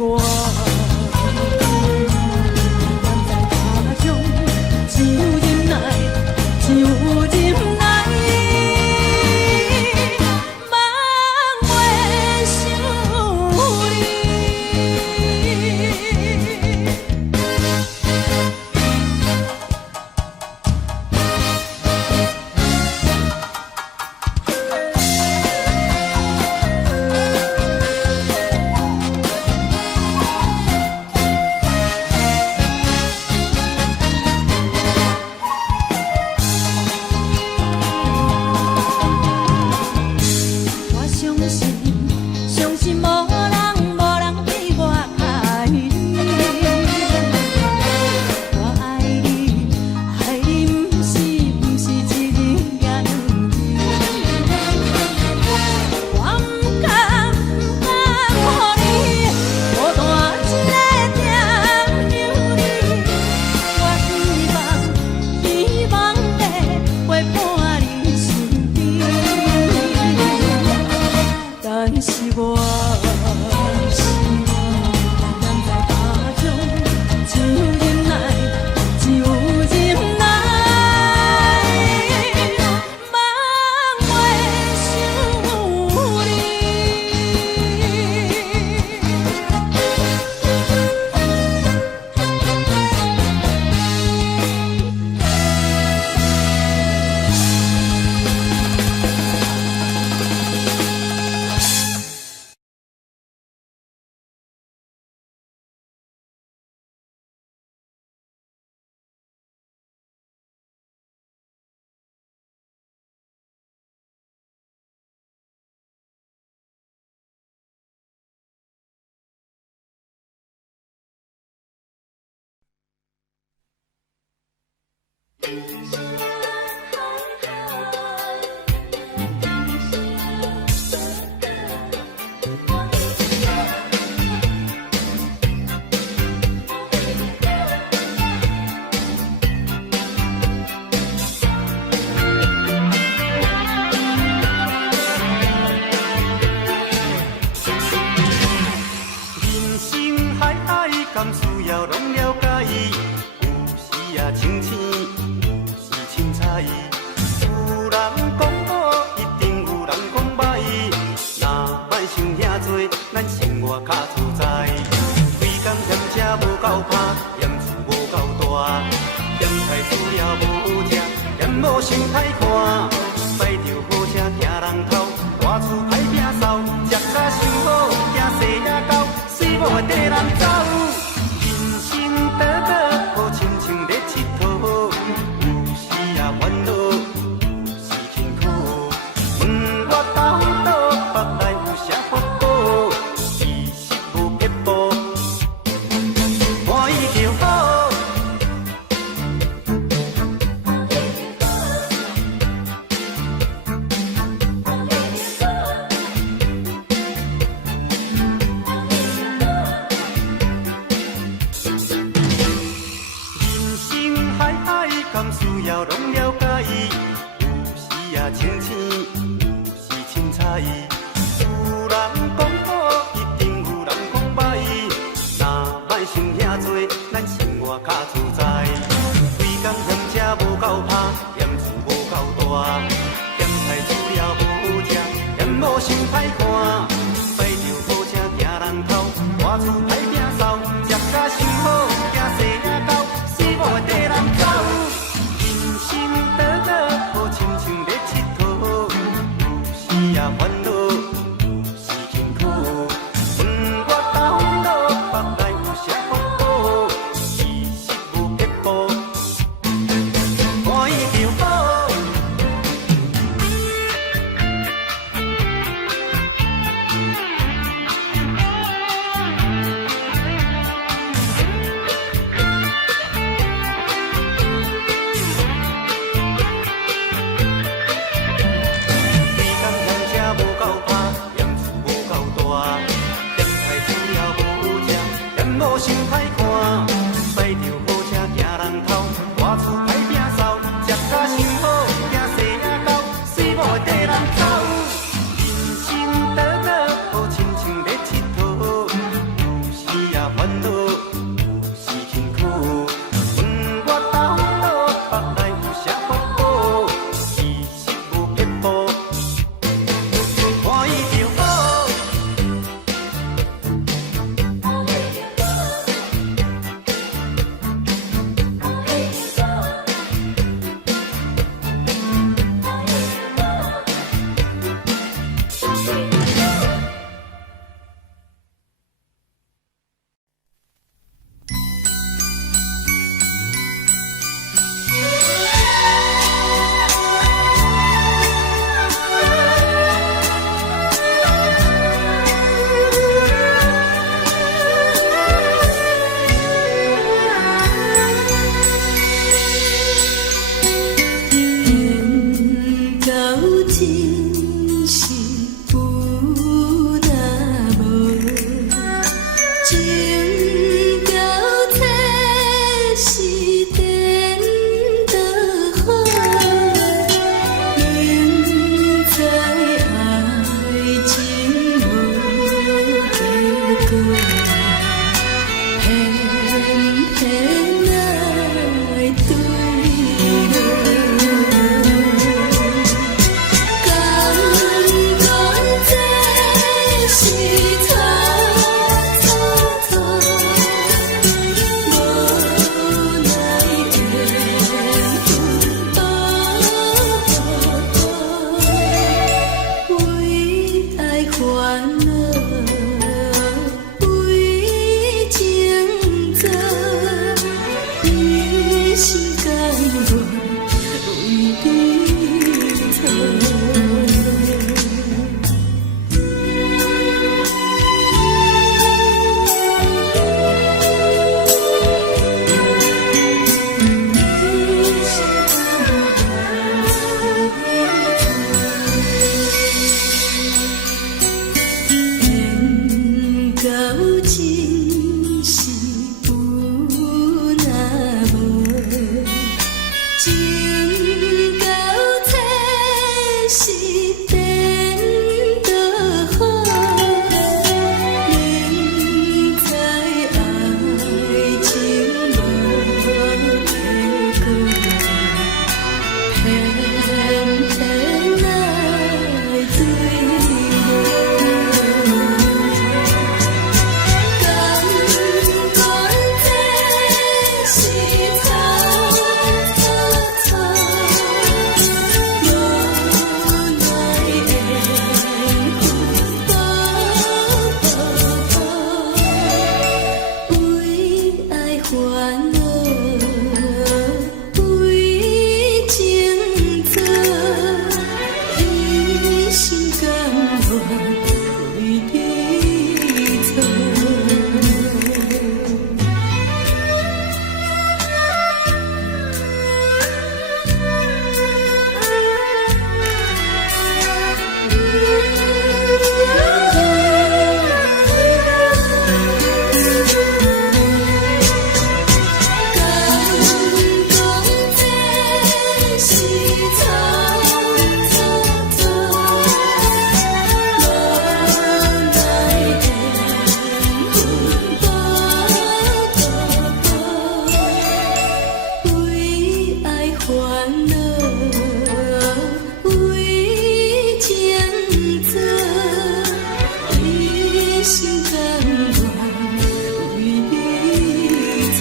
我。真是有那无，情到体是变就好，明知爱情无结果，偏偏来追我。感觉这是草草草，无奈缘分为爱烦恼，为情错，一心甘愿为你错。敢讲这是草草草，无奈缘分为爱烦恼，为情错，一心甘愿为你错。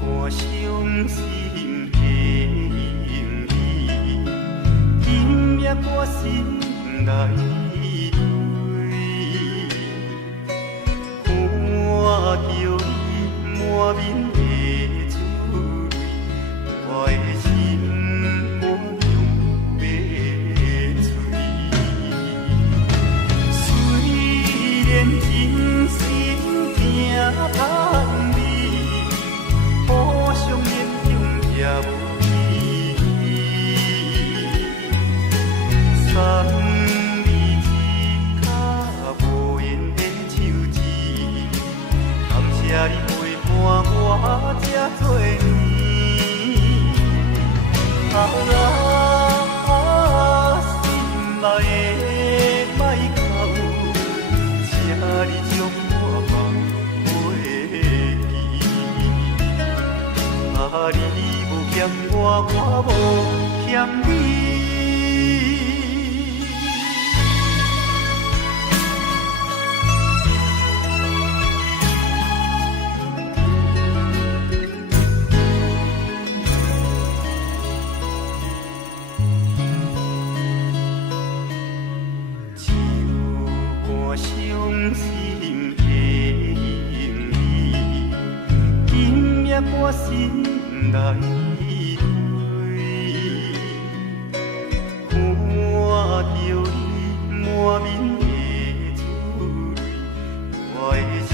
我伤心的用意，今夜我心内堆，看着你满面的滋味，我的心满涌白水。虽然真心惊盼你，互相勉强也无意，送你一脚无缘的手指，感谢你陪伴我这多年。心内的莫哭，请你将我放袂记。你无欠我，我无欠你。唱歌伤心的用意，今夜我心内堆，看着你满面的滋味，我的心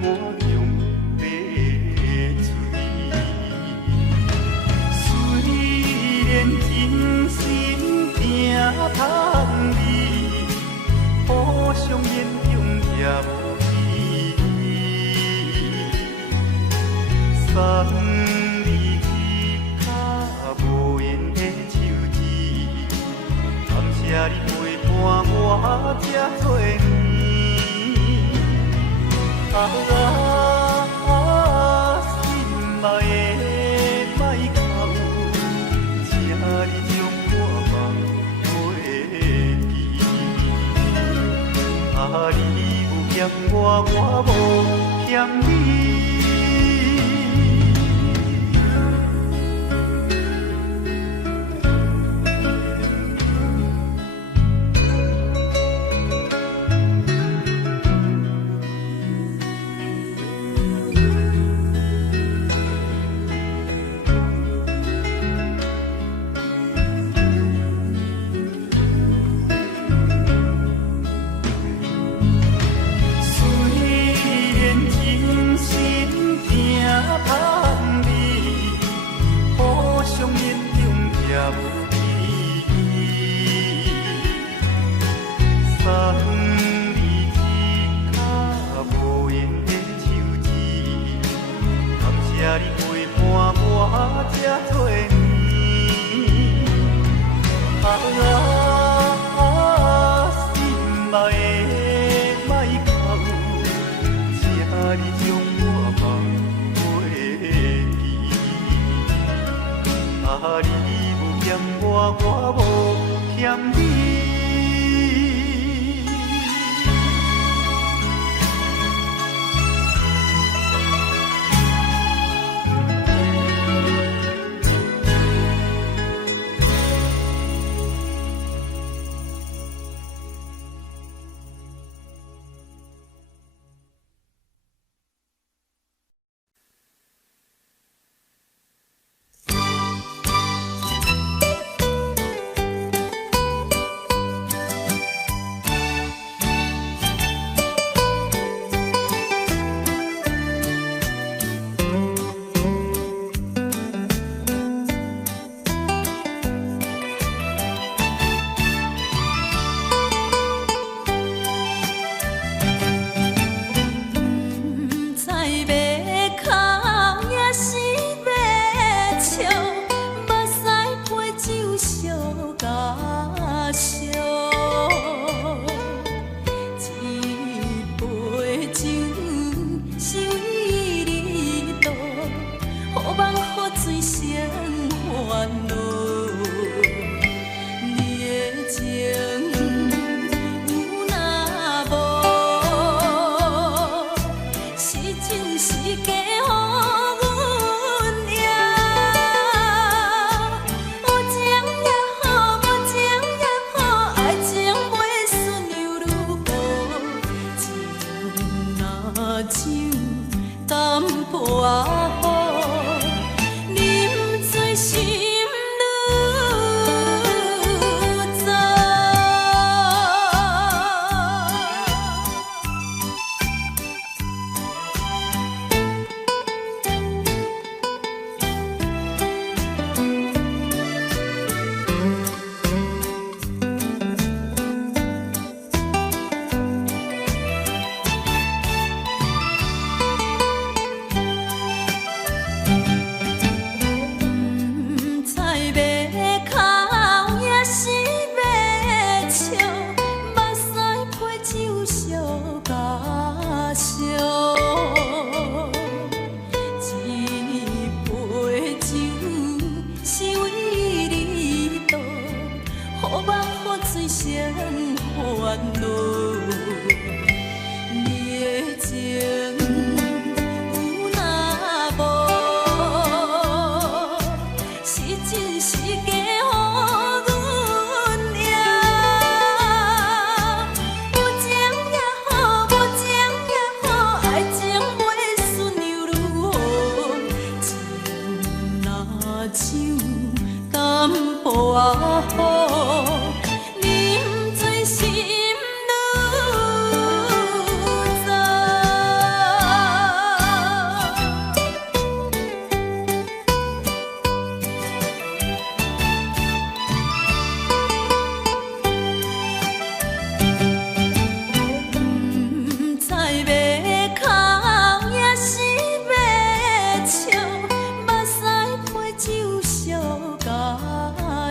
满涌白水。虽然真心惊盼你，互相勉强也无意。送你一脚无缘的手指，感谢你陪伴我这多年。心爱的莫哭，请你我无嫌你。我无嫌你。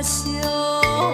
笑。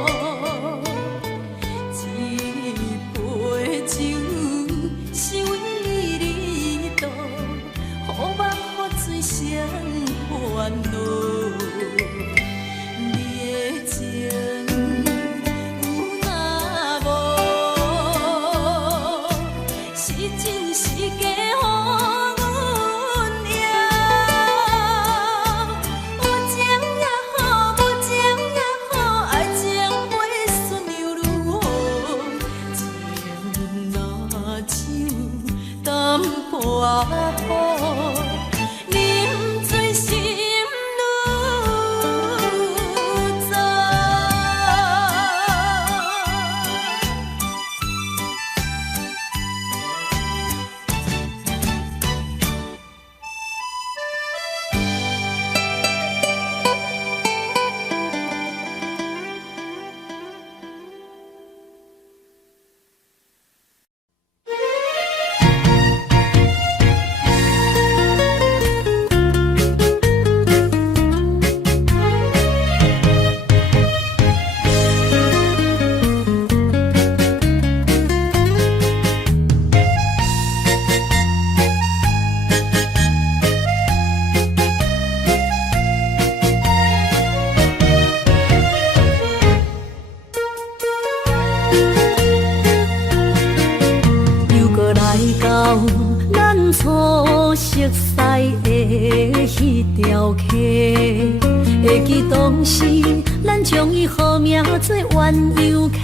将伊号名做鸳鸯溪，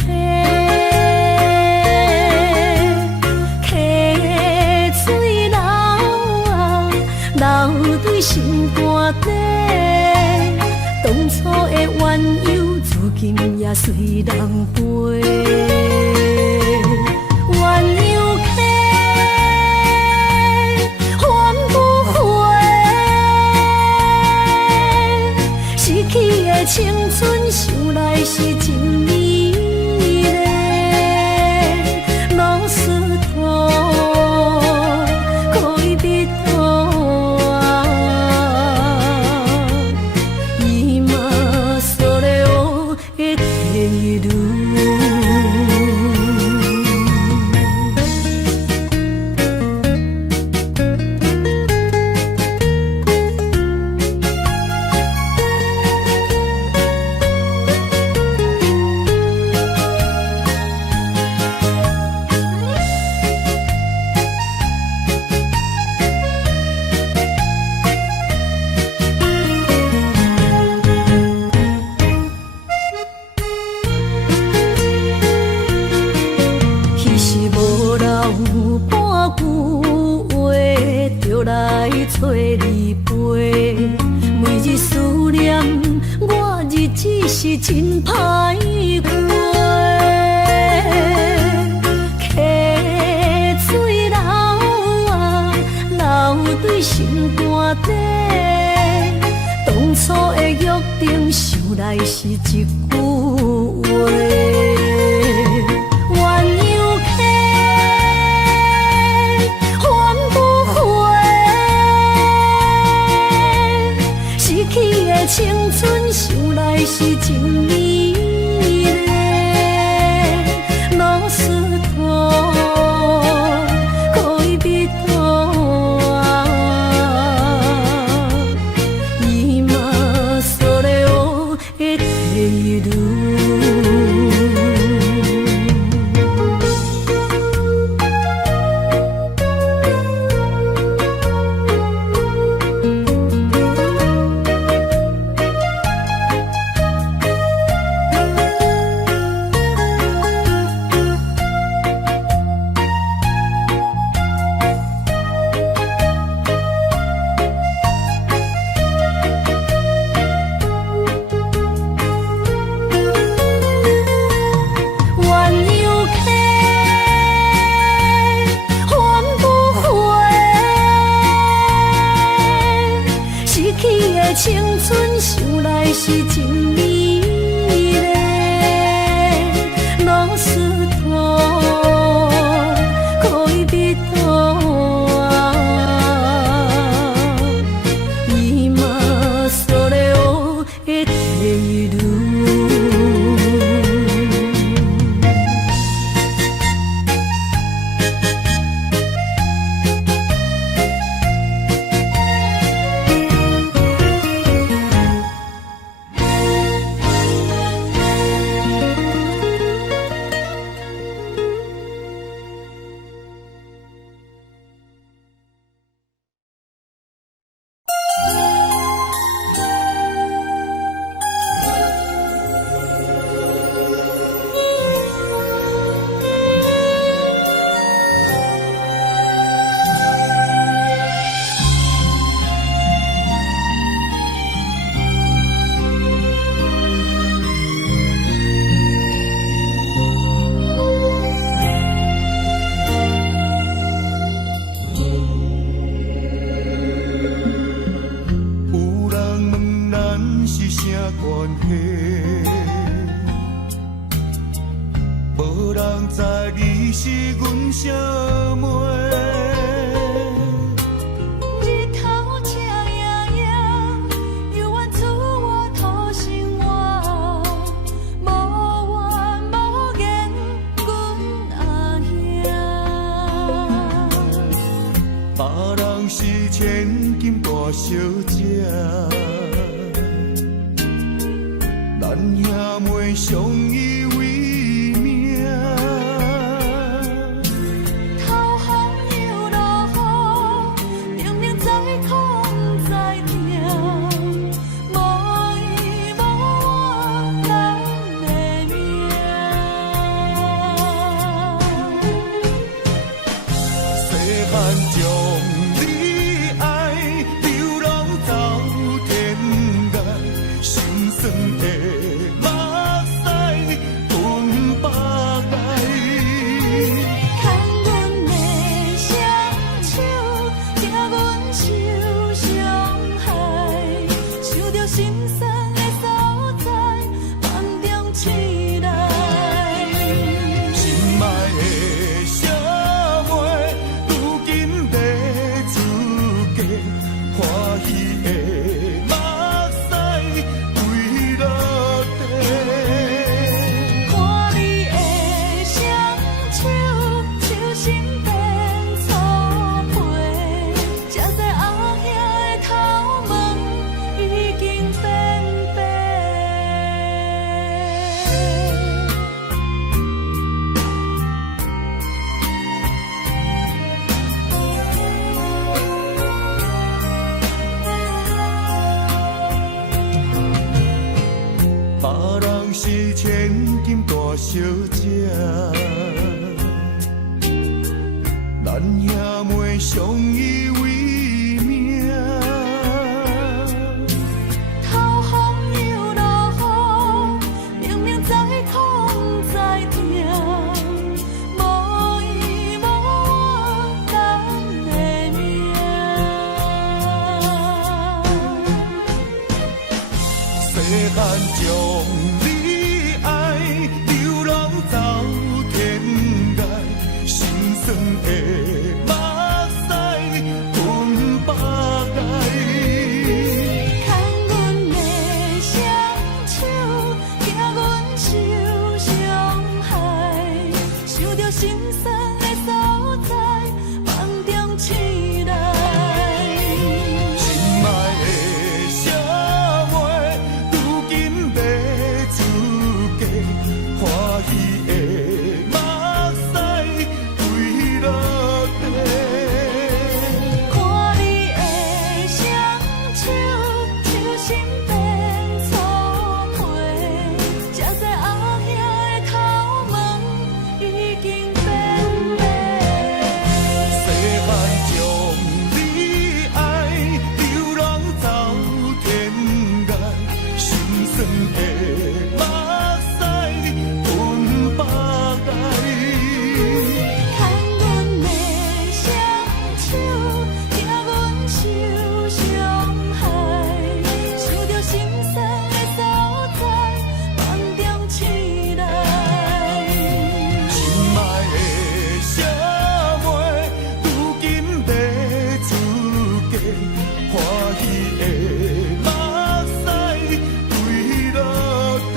溪水流啊，流对心肝底。当初的鸳鸯，如今也随人飞。鸳鸯溪，翻不回。失去的青春，想来是真美丽。老师徒，可以比途啊，伊嘛所了的地路。找你陪，每日思念，我日子是真歹过。溪水流啊，流对心肝底。当初的约定，想来是一句话。青春想来是真美丽，老师徒可以比途啊，伊嘛所了的地路。青春想来是真美丽，老师徒可以比途啊，伊嘛所了的地路。醒来。心爱的社会，如今在自家欢喜的目屎归落地。看你的双手，手心变粗皮，这在后兄的头毛已经变白。别人是千金大小姐，咱兄妹相依为命。头风又落雨，明明在痛在痛，无依无我人的命。世间将你爱，流浪走天涯，心酸的目屎分百代。牵阮的双手，惊阮受伤害，想着心酸的所在，梦中醒来。心爱的社会，如今在自家欢喜的目屎归落地。看你的双手，手心变粗皮，这在后兄的头毛已经变白。世间将你爱，流浪走天涯，心酸的目屎分百代。牵阮的双手，惊阮受伤害，想着心酸的所在，梦中醒来。心爱的社会，如今在自家欢喜的目屎归落地。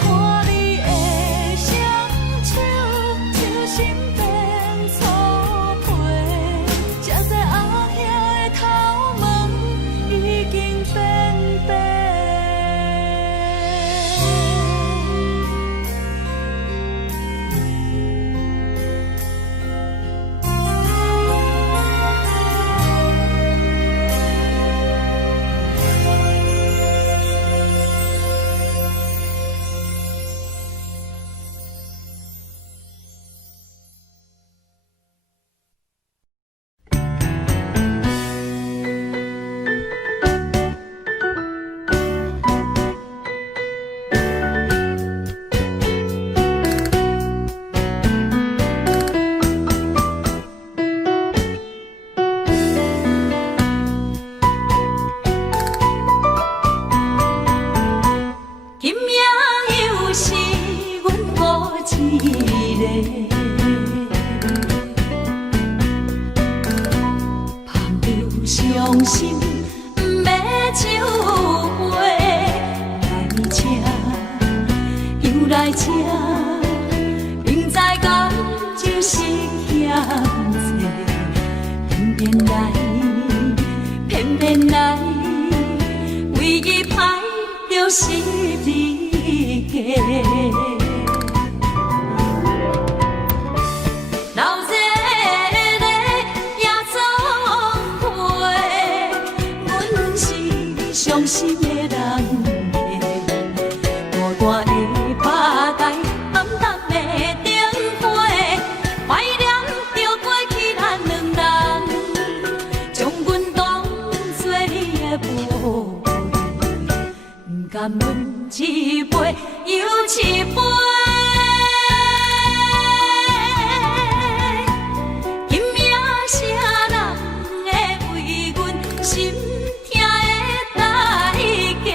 看你的双手，手心变粗皮，这在后兄的头毛已经变白。今夜又是阮孤一个，捧着伤心不要收回，来吃又来吃，明知感就是嫌多，偏偏来，偏偏来，唯一歹就是你家。老热热也总会，阮是伤心的人家，大大的巴台，暗淡的灯花，怀念着过去咱两人，将阮当作你的宝贝，不甘阮一杯又一杯。今夜啥人会为阮心痛的代价？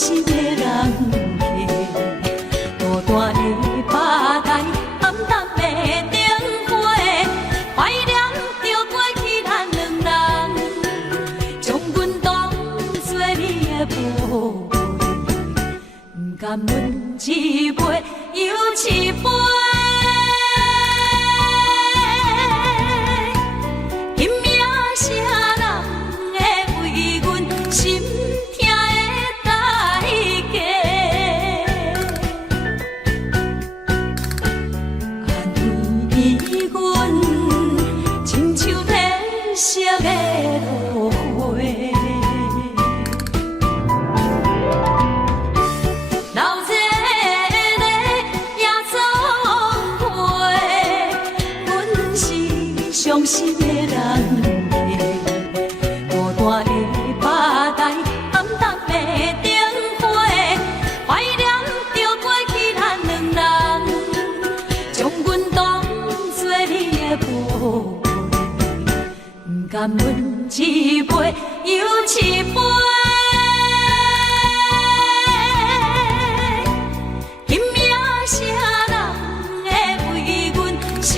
心的人客，孤单的吧台，暗淡的灯花，怀念着过去咱两人，将阮当作你的宝贝，不甘阮一杯又一杯。伤心的人客，孤单的吧台，暗淡的灯花，怀念着过去咱两人，将阮当作你的宝贝，不甘阮一杯又一杯。今夜啥人会为阮心？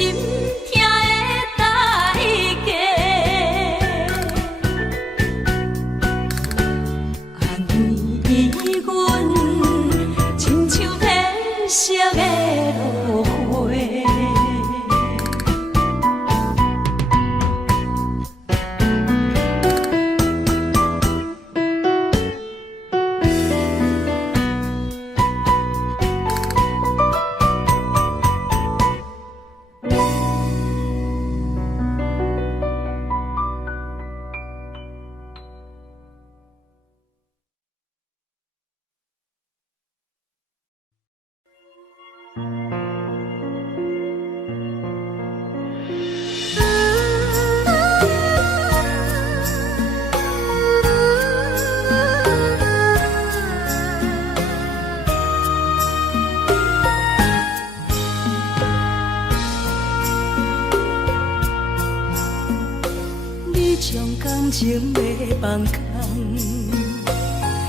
情要放空，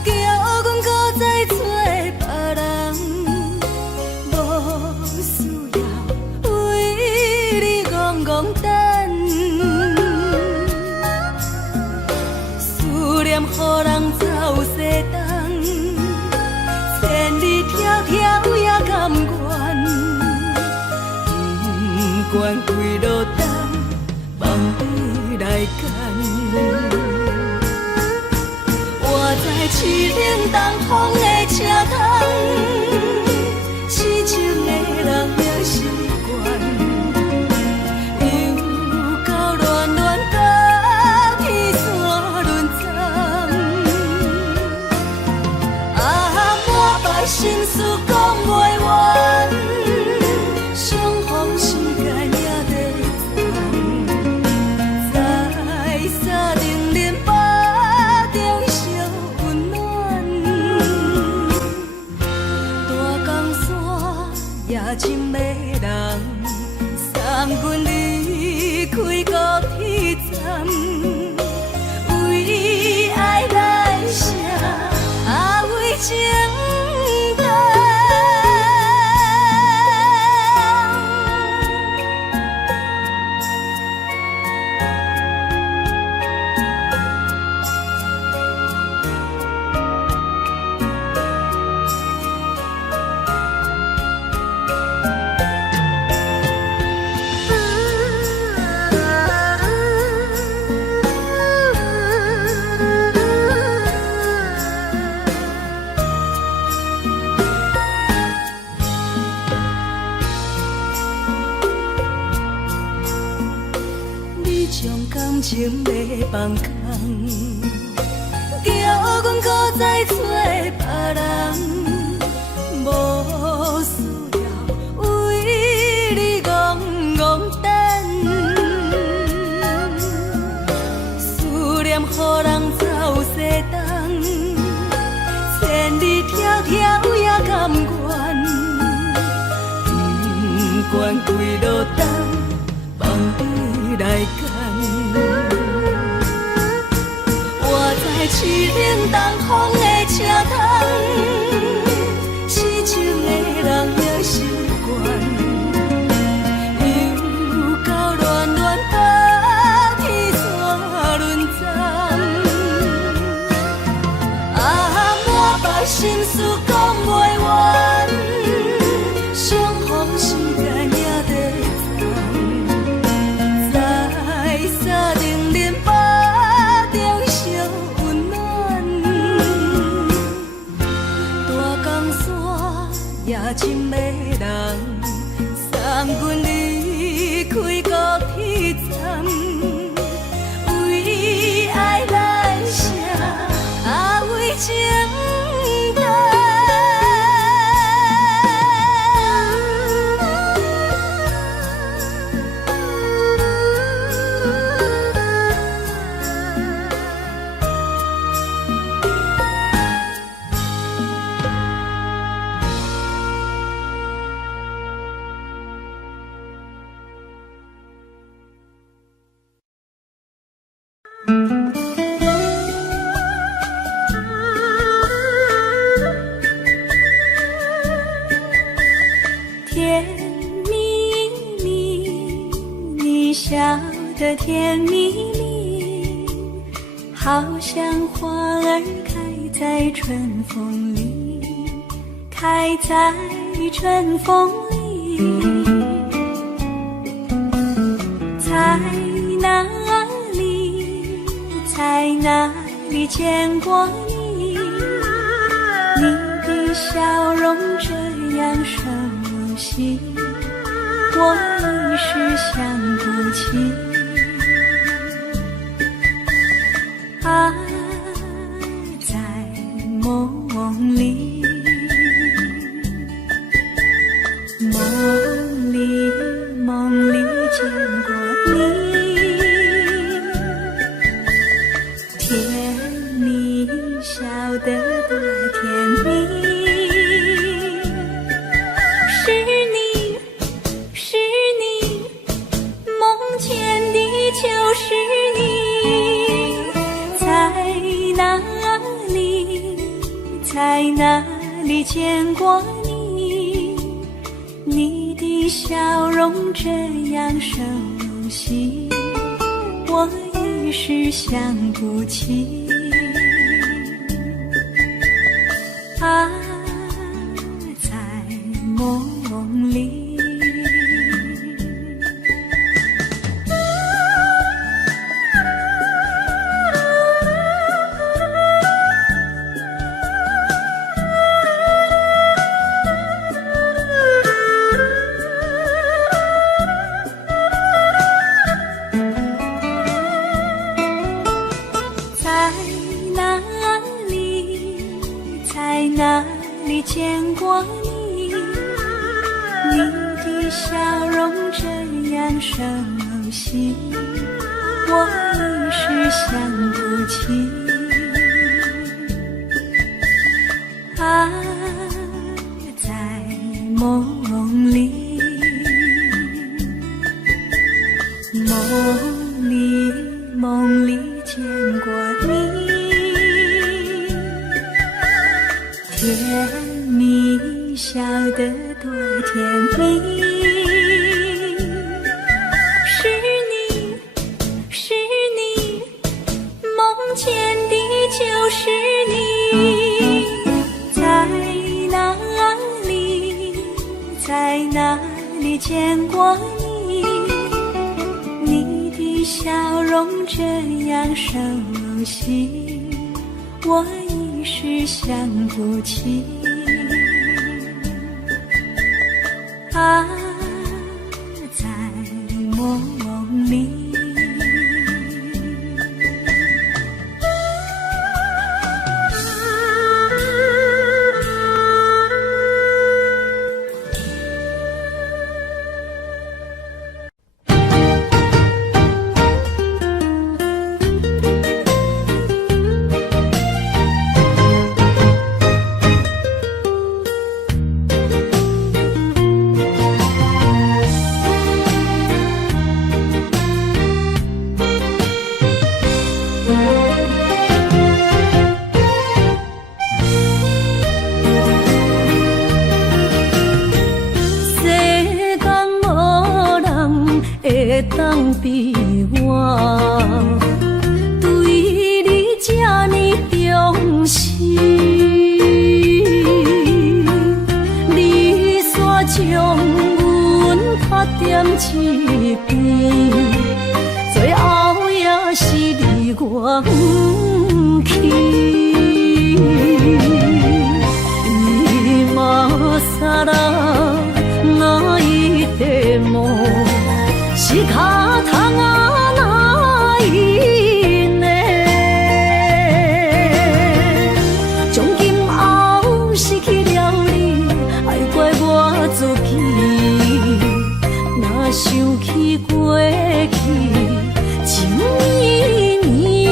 叫阮搁再找别人，无需要为你戆戆等。思念予人走西东，千里迢迢也甘愿，不管几落冬，梦里来干。我在凄冷东风的车窗，痴情的人也习惯，又到暖暖甲天山轮转。啊，满腹心事讲袂完，相逢时间也在长。深的人送阮离开高铁站，为爱来写啊为情长。情要放空，叫阮搁再找别人，无需要为你戆戆等。思念予人走西东，千里迢迢也甘愿，不管几落冬，梦里来干。凄冷东风的车窗。的甜蜜蜜，好像花儿开在春风里，开在春风里。在哪里，在哪里见过你？你的笑容这样熟悉，我一时想不起。啊，在梦里，梦里见过你，甜蜜笑得多甜蜜。是你，梦见的就是你。在哪里见过你？你的笑容这样熟悉，我一时想不起。啊，在梦里。哪里见过你？你的笑容这样熟悉，我一时想不起。啊，在梦里，梦里见过你。甜蜜笑得多甜蜜，是你，梦见的就是你。在哪里见过你？你的笑容这样熟悉，我一时想不起。啊，在梦里。会当比我对你这呢重视，你煞将阮拍点一边，最后也是离我不去。今さら泣いても仕方がないね。从今后失去了你，爱怪我自己。若想起过去情绵绵。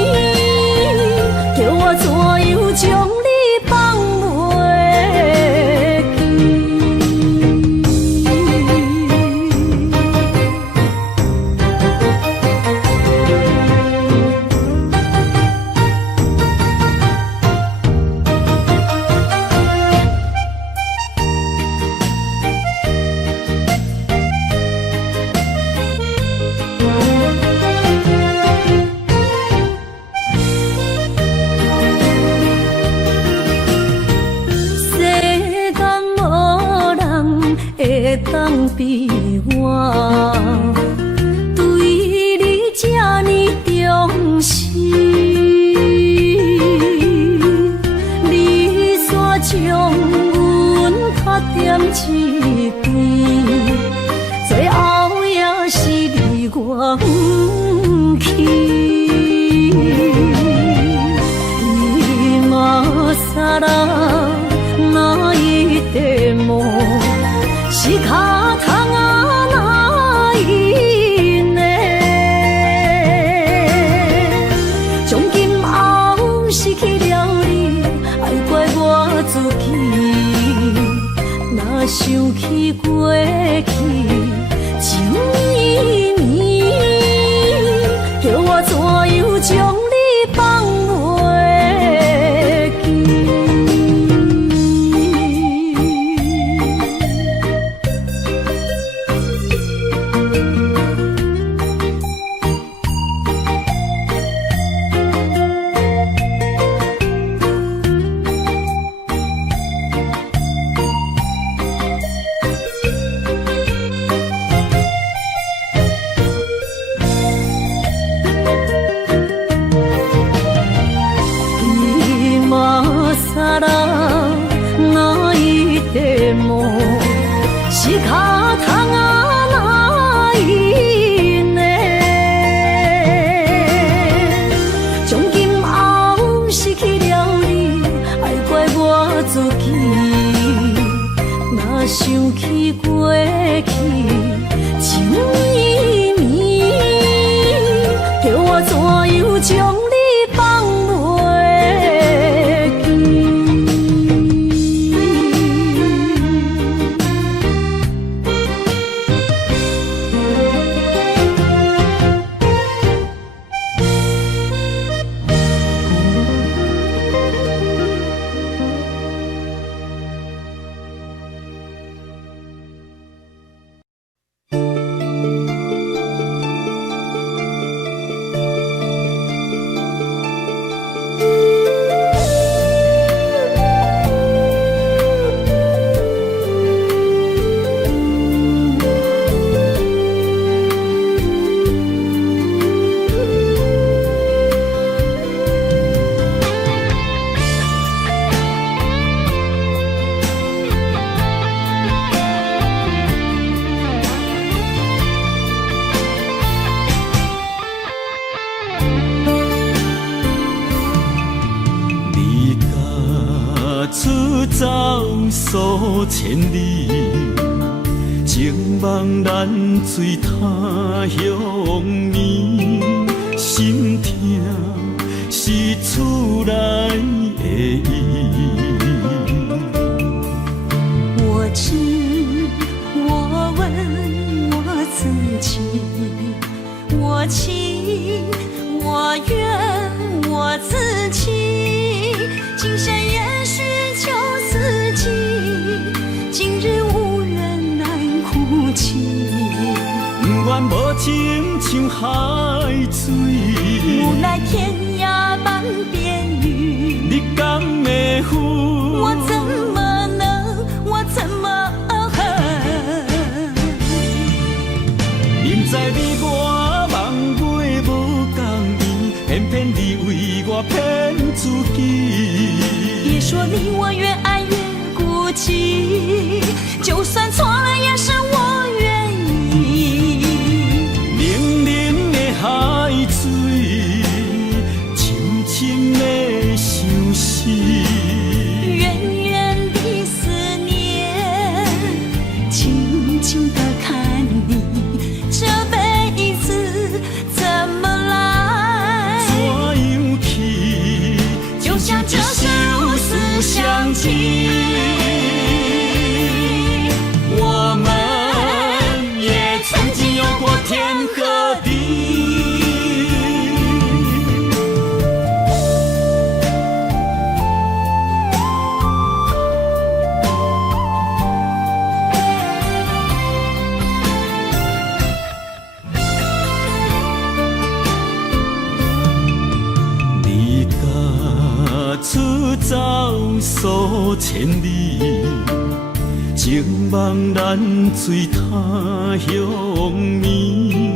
是脚痛啊哪因呢？从今后失去了你，爱怪我自己。若想起过去，情绵绵，叫我怎样将你放袂记？是脚痛啊哪因呢？从今后失去了你，爱怪我自己。若想起过去，情绵绵，叫我怎样将你放袂记？数千里，情梦难随他乡眠，心痛是厝内的伊。我知，我问我自己，我情我愿我自欺，今生也许求自己，今日无人难哭泣。不愿无情像海水，无奈天涯半边云。你敢会负？我怎么能，我怎么恨？明知你我梦袂无共伊，偏偏你为我骗自己。别说你我越爱越孤寂，就算错了也是我愿意。冷冷的海水，深深的相思。远远的思念，静静地看你，这辈子怎么来？怎样去？就像这首思乡情，我们也曾经有过天和地。离家出走数千里，情梦难随他乡眠，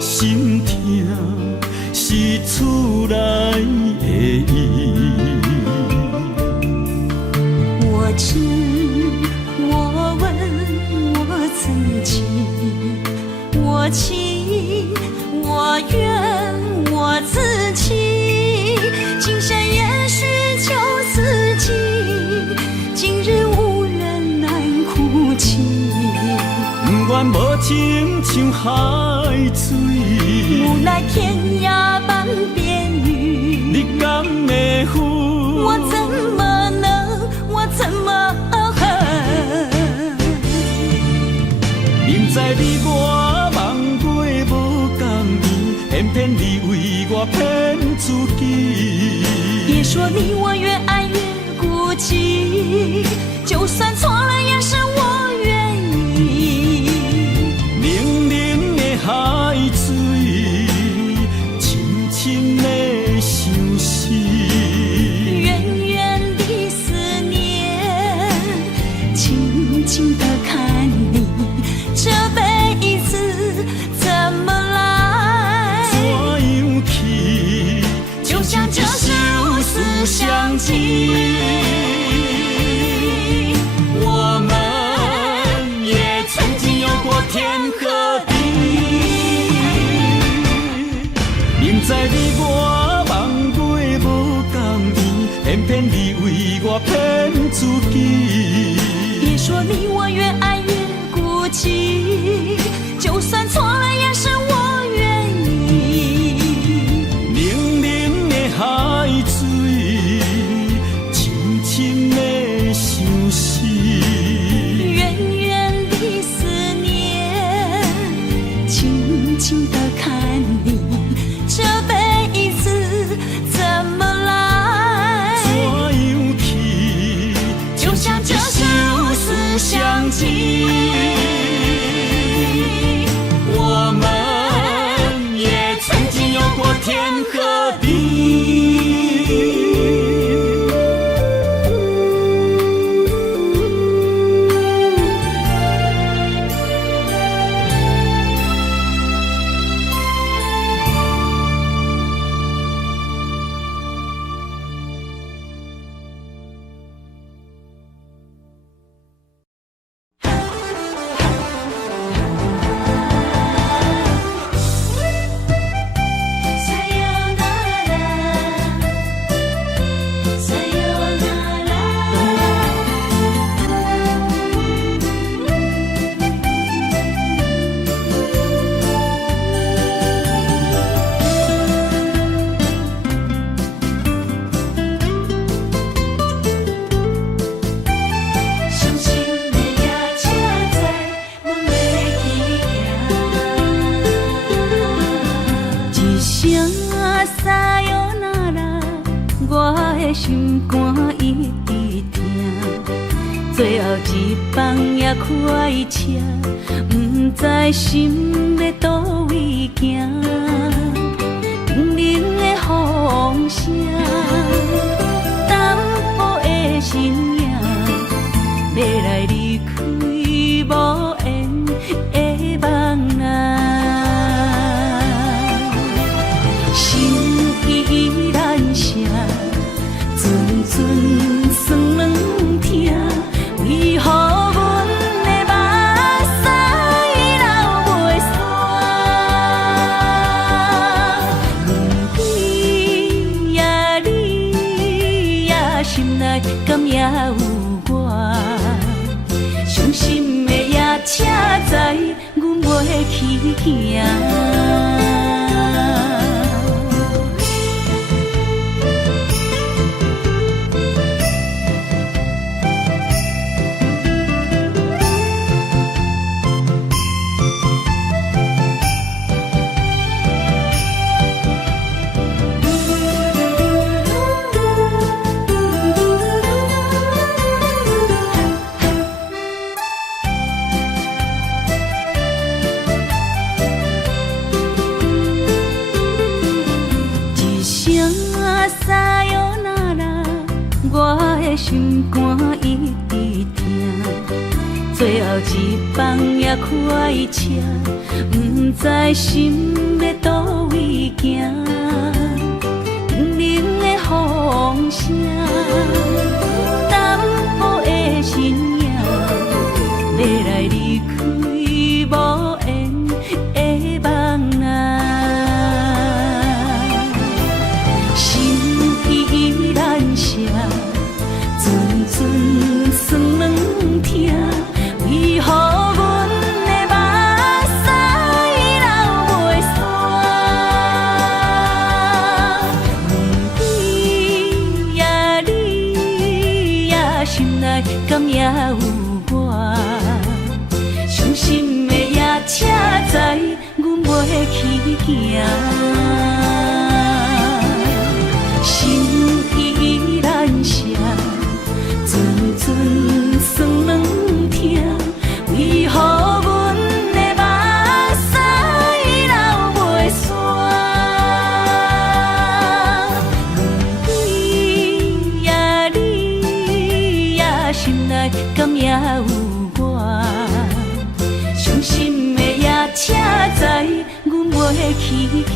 心痛是厝内的伊。我知，我问我自己，我情我愿我自欺，今生也许求自己，今日无人难哭泣。愿无情像海水，无奈天涯半边雨。你敢会负？我怎么能？我怎么恨？明知你我梦过无甘愿，偏偏你为我骗自己。别说你我越爱越孤寂，就算错了也是我愿意。冷冷的海水，深深的相思。远远的思念，轻轻地看你，这辈子怎么来？怎样去？就像这是无私相契。我们也曾经有过天和地，明知你我梦过无甘愿，偏偏你为我骗自己。别说你我越爱越孤寂，就算错了也是我愿意。冷冷的海水，深深的相思。远远的思念，轻轻地看你，这辈子怎么来？怎样去？就像这是无私相契。我们也曾经有过天和地。心肝一直疼，最后一放也开车，不知心要倒位行。冷冷的风声，淡薄的身影，要来离开无缘的梦啊，心依然舍。阵阵酸软疼，为何阮的目屎流袂煞？轮回呀，你呀，心内敢也有我？伤心的夜车载，阮袂去行。心肝一直疼，最后一放也开车，不知心要倒位行。冷冷的风声，淡薄的身影，要来离开无缘的梦啊，心依然舍。阵阵酸软疼，为何阮的行。心依然舍，阵阵酸软痛，为何阮的目屎流袂煞？问你呀，心内敢也有我？伤心的夜车载，阮袂去行。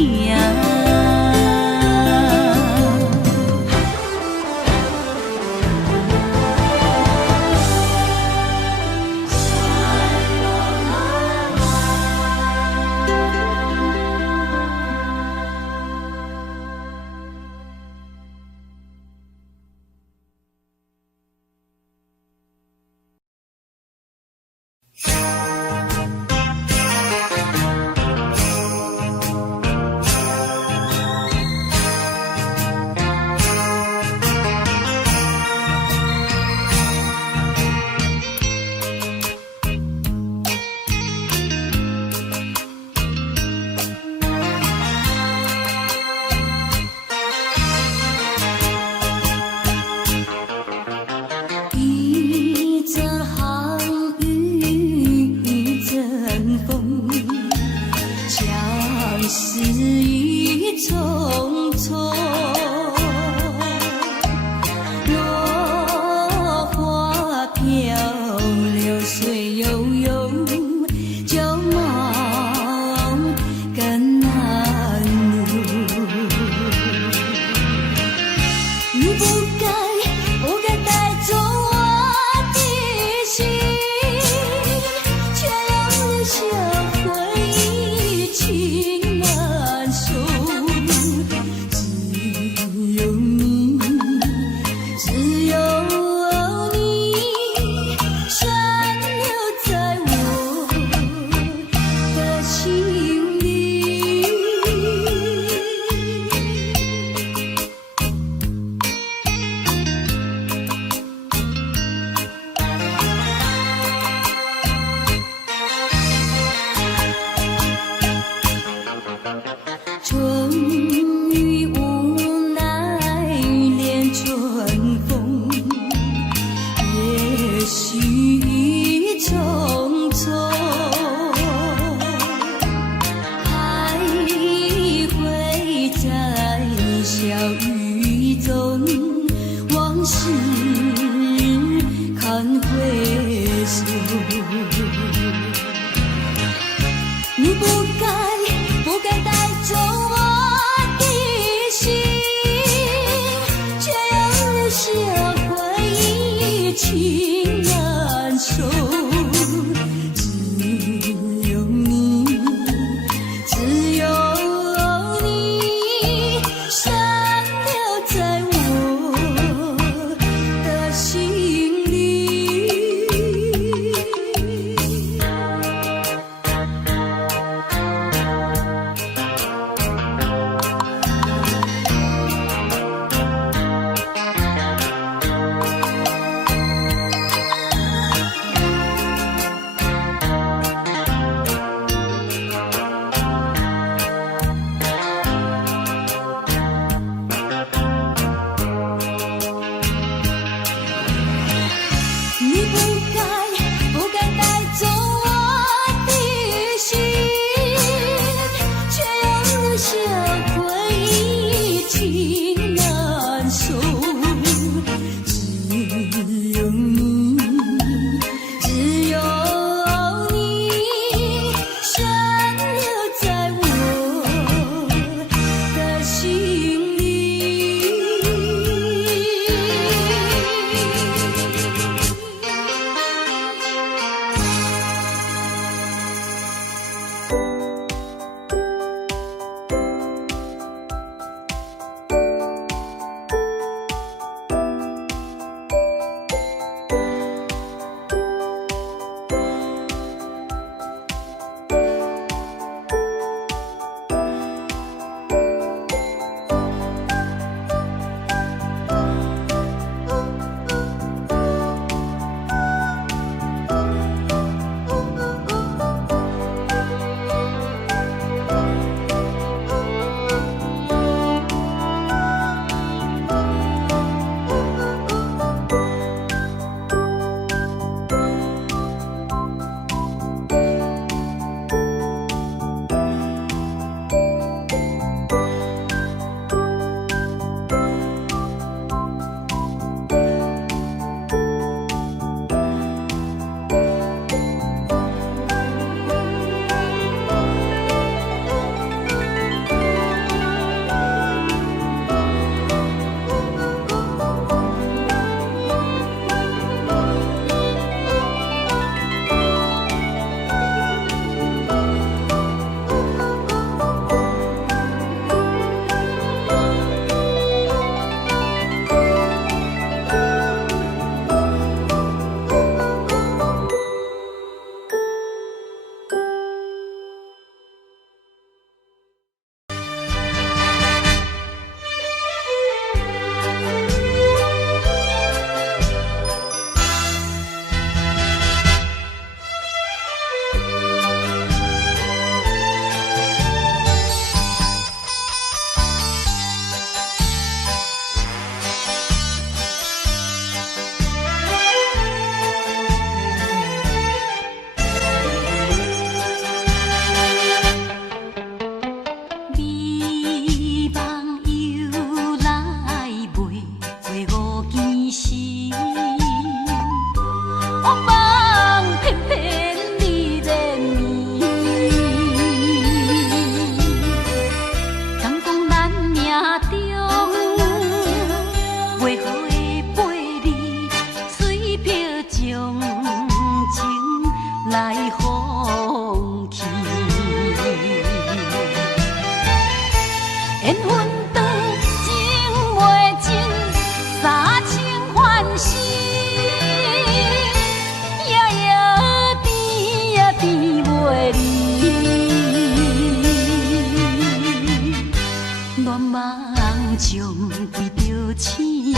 将规着醒，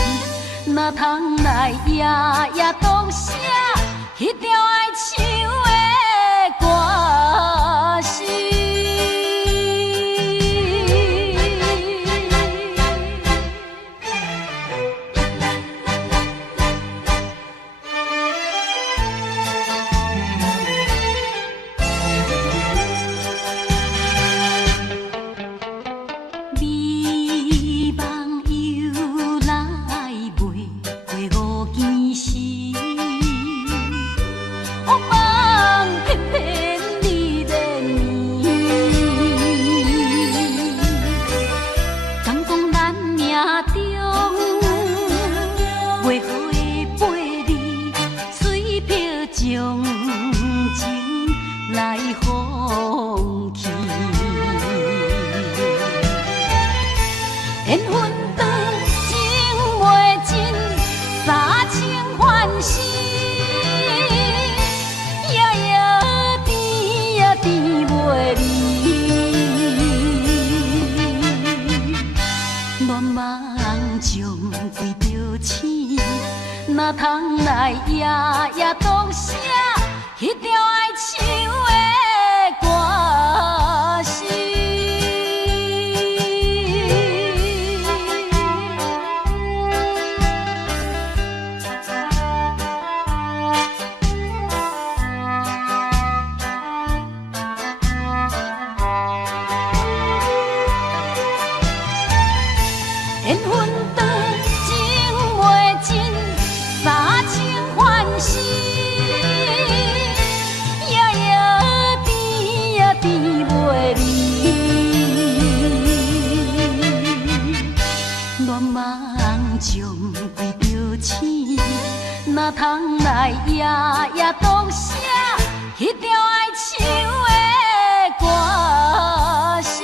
哪通来夜夜独写迄条爱唱的歌词。哪通来夜夜独写迄条爱唱的歌词？缘分长情袂尽。三情欢喜，夜夜甜呀甜袂离。恋梦将规着醒，哪通来夜夜独写迄条爱唱的歌词？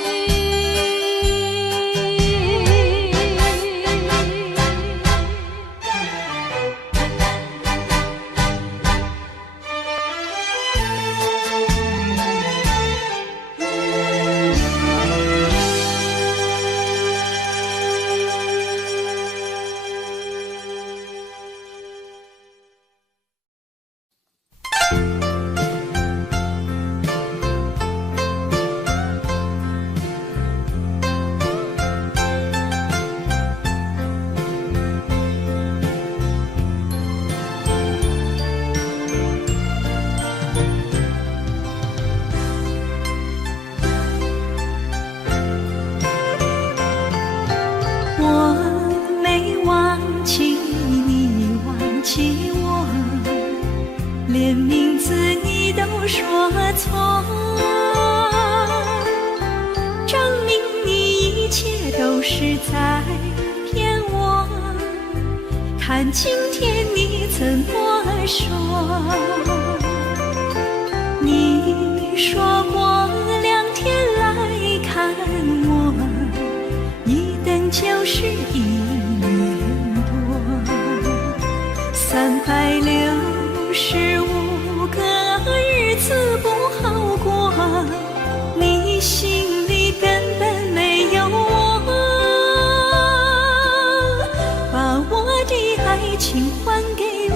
看今天你怎么说？你说过2天来看我，一等就是1年多，365个日子不好过，你心里根本没有我，把我的爱情还给我。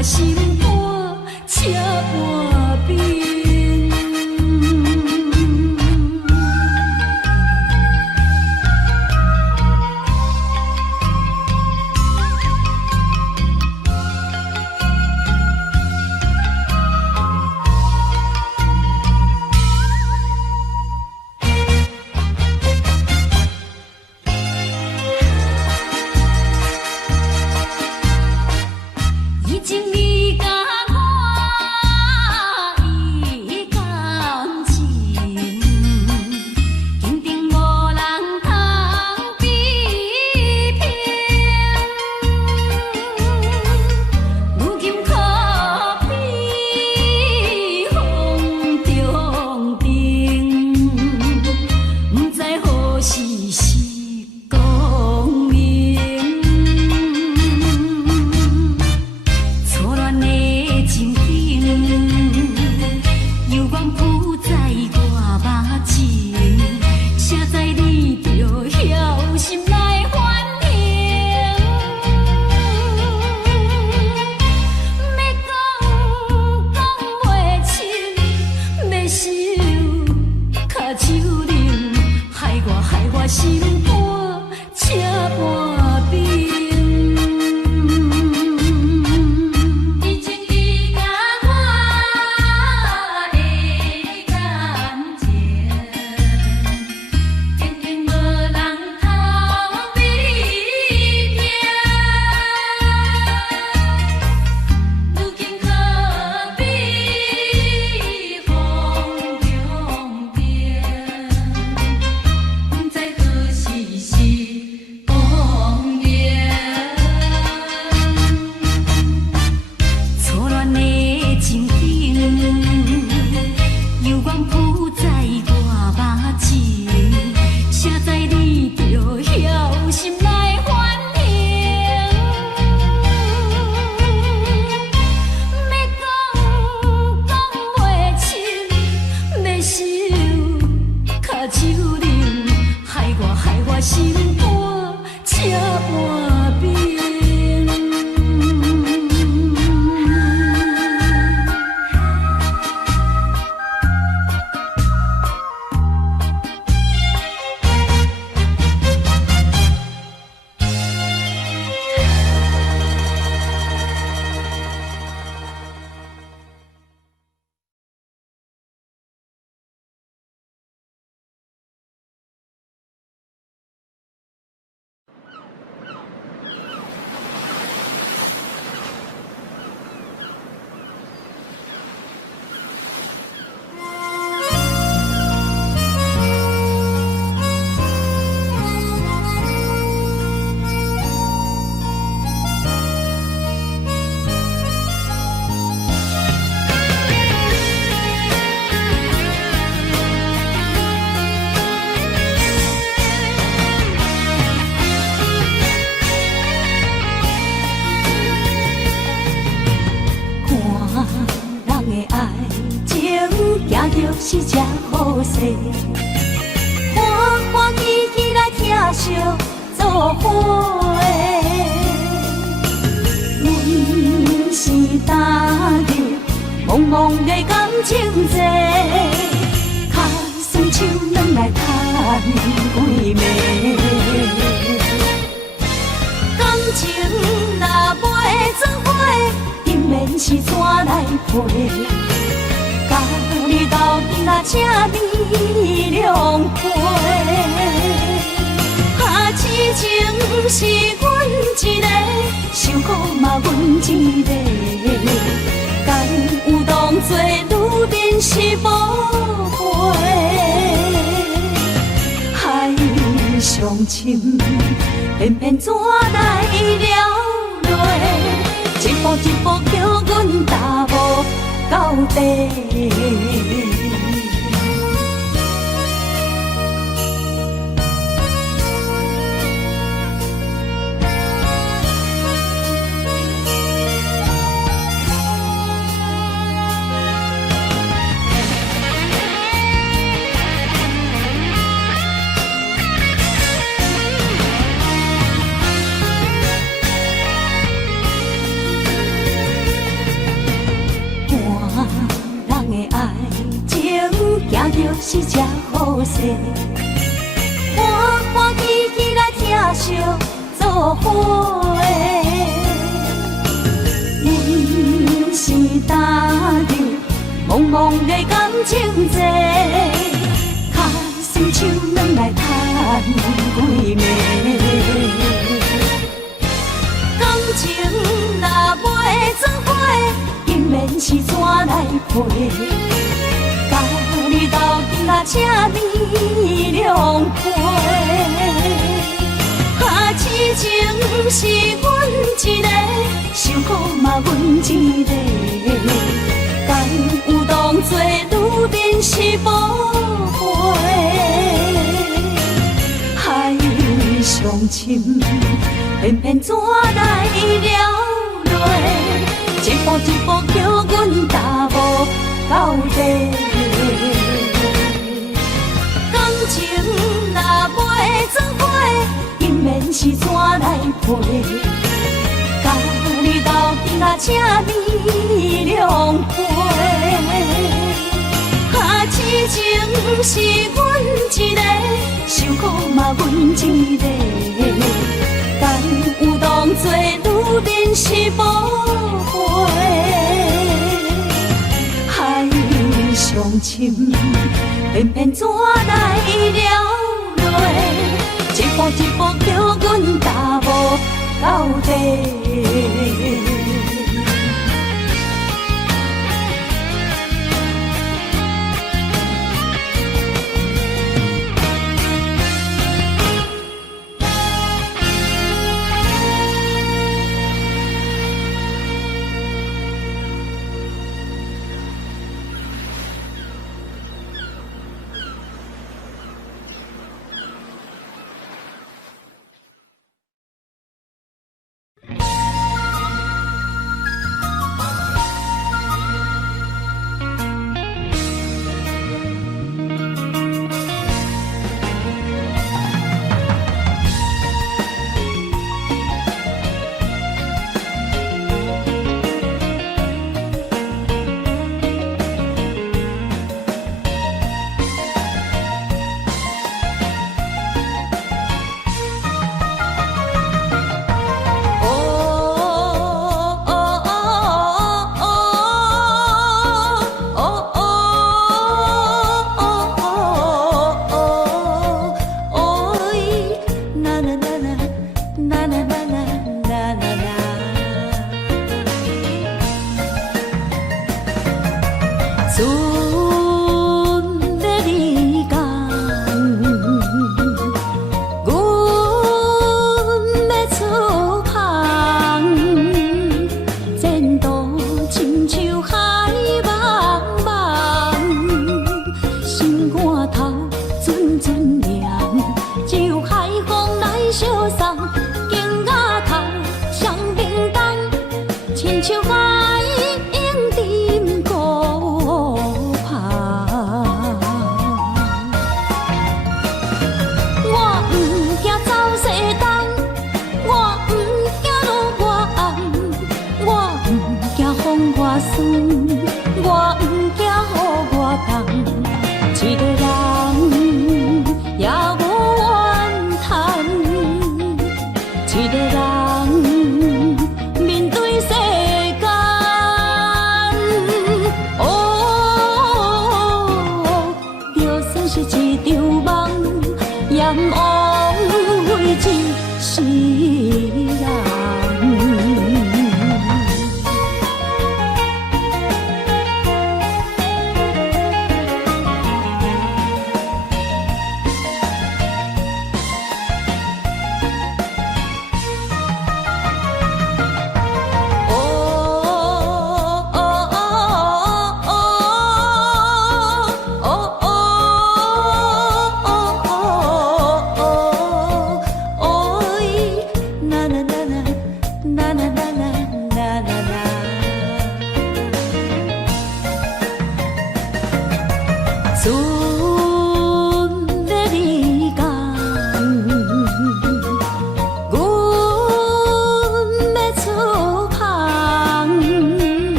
我心肝车半边。已经你甲我依感情，坚定无人通比拼。如今可比风中灯，不知何时是光明。错乱的情景，犹原浮在我目前，写在你着晓心来反省。要讲袂清，要想卡手冷，害我心肝车半边。已经你甲我的感情，坚定无人通比拼。如今可比风中灯，不知何时是光明。错乱的情景，犹原浮在我目前，写在你着晓心来反省。要讲袂清，要想卡手冷，害我心肝车半边。看人的爱情，行就是这好势，欢欢喜喜来疼惜做伙的。阮是踏入茫茫的感情债，卡酸手软来叹几暝。感情若袂做伙，定免是怎来陪？甲你斗阵啊，请你谅解。啊，痴情是阮一个，受苦嘛阮一个。敢有当作女人是无悔？海上深，偏偏怎来了落？一步一步叫阮踏无到底。是真好势，欢欢喜喜来疼惜做伙。因是搭着茫茫的感情债，脚心手软来叹几暝。感情若袂做伙，永免是怎来陪？甲你斗阵啊，请你谅解。啊，痴情是阮一个，受苦嘛阮一个。敢有当作女人是无悔？海上深，偏偏怎来了落？一步一步叫阮踏步到底。感情若袂做伙，永免是怎来陪？甲你斗阵啊，请你谅解。啊，痴情是阮一个，受苦嘛阮一个。敢有当作女人是无悔？海上深，偏偏怎来了落？一步一步叫阮踏步到底。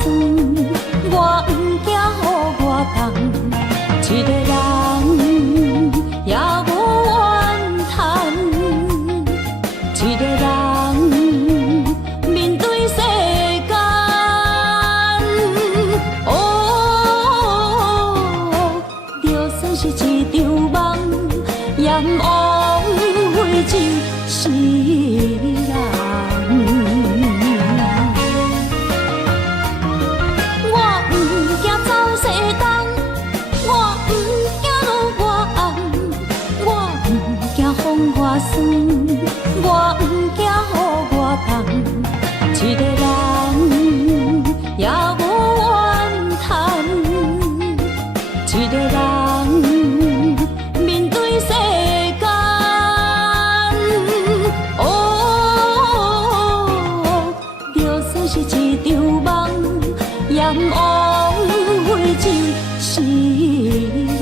酸，我不惊予我扛，一个人也无怨叹，一个人面对世间。哦，就算是一场梦，也毋枉费一世人。我不惊走西东，我不惊路外红，我不惊风外酸，我不惊雨外重，一个人也无怨叹，一个人面对世间。哦，就算是一场梦，也毋枉费一世人。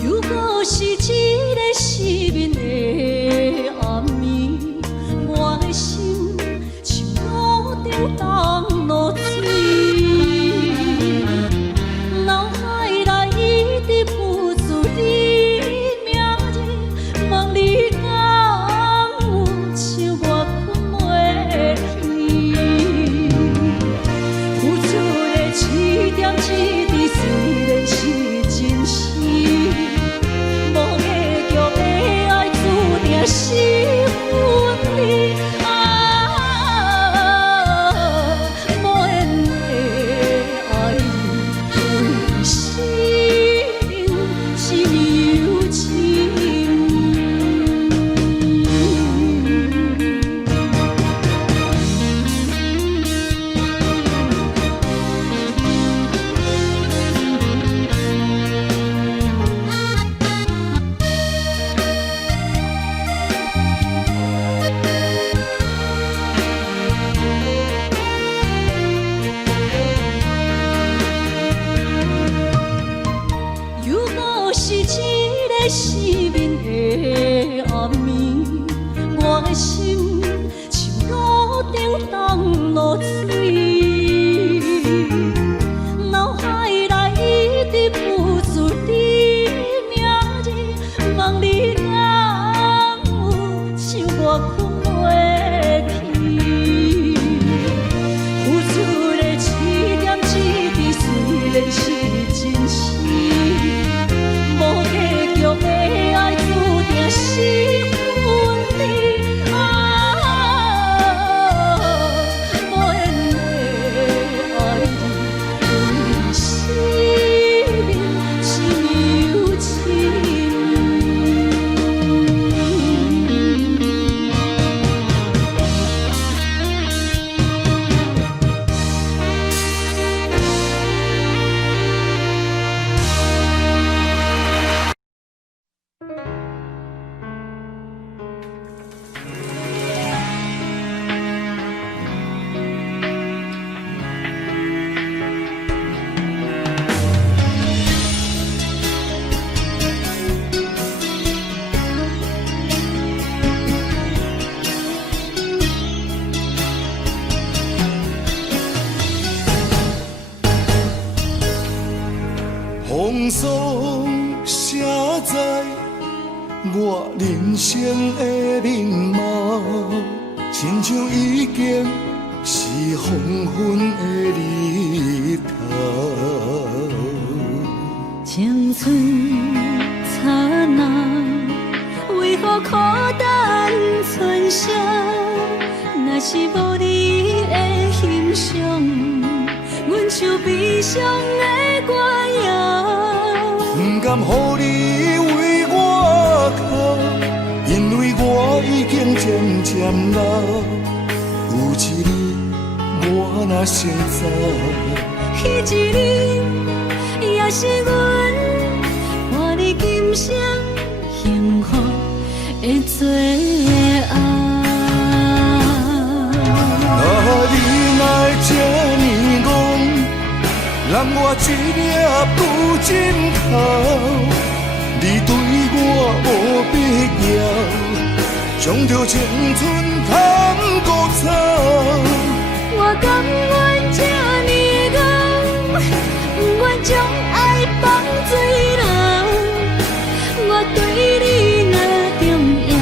如果是一个失眠的暗暝，我的心像路顶重落水，脑海内一直浮出你名字，望你敢有像我困袂去，付出的一点一滴虽然是真实。是分离啊，无缘的爱你，为生是有情。如果是一个失眠的暗暝，我的心像路顶重落水，脑海内一直浮出你名字，望你敢有像我困袂去，付出的一点一滴虽然是真实。无结局的爱，注定是分离啊！无缘的爱你，为生命是有情。风霜写在我人生的面貌，亲像已经是黄昏的日头。青春刹那，为何孤单存剩？若是无你的欣赏。像悲伤的歌谣。不甘予你为我哭，因为我已经渐渐老。有一日我若先走，彼一日也是阮伴你今生幸福的最后。啊，你哪会这呢戆，揽我一粒不枕头？你对我无必要，将着青春贪孤草。我甘愿这呢戆，不愿将爱放水流。我对你若重要，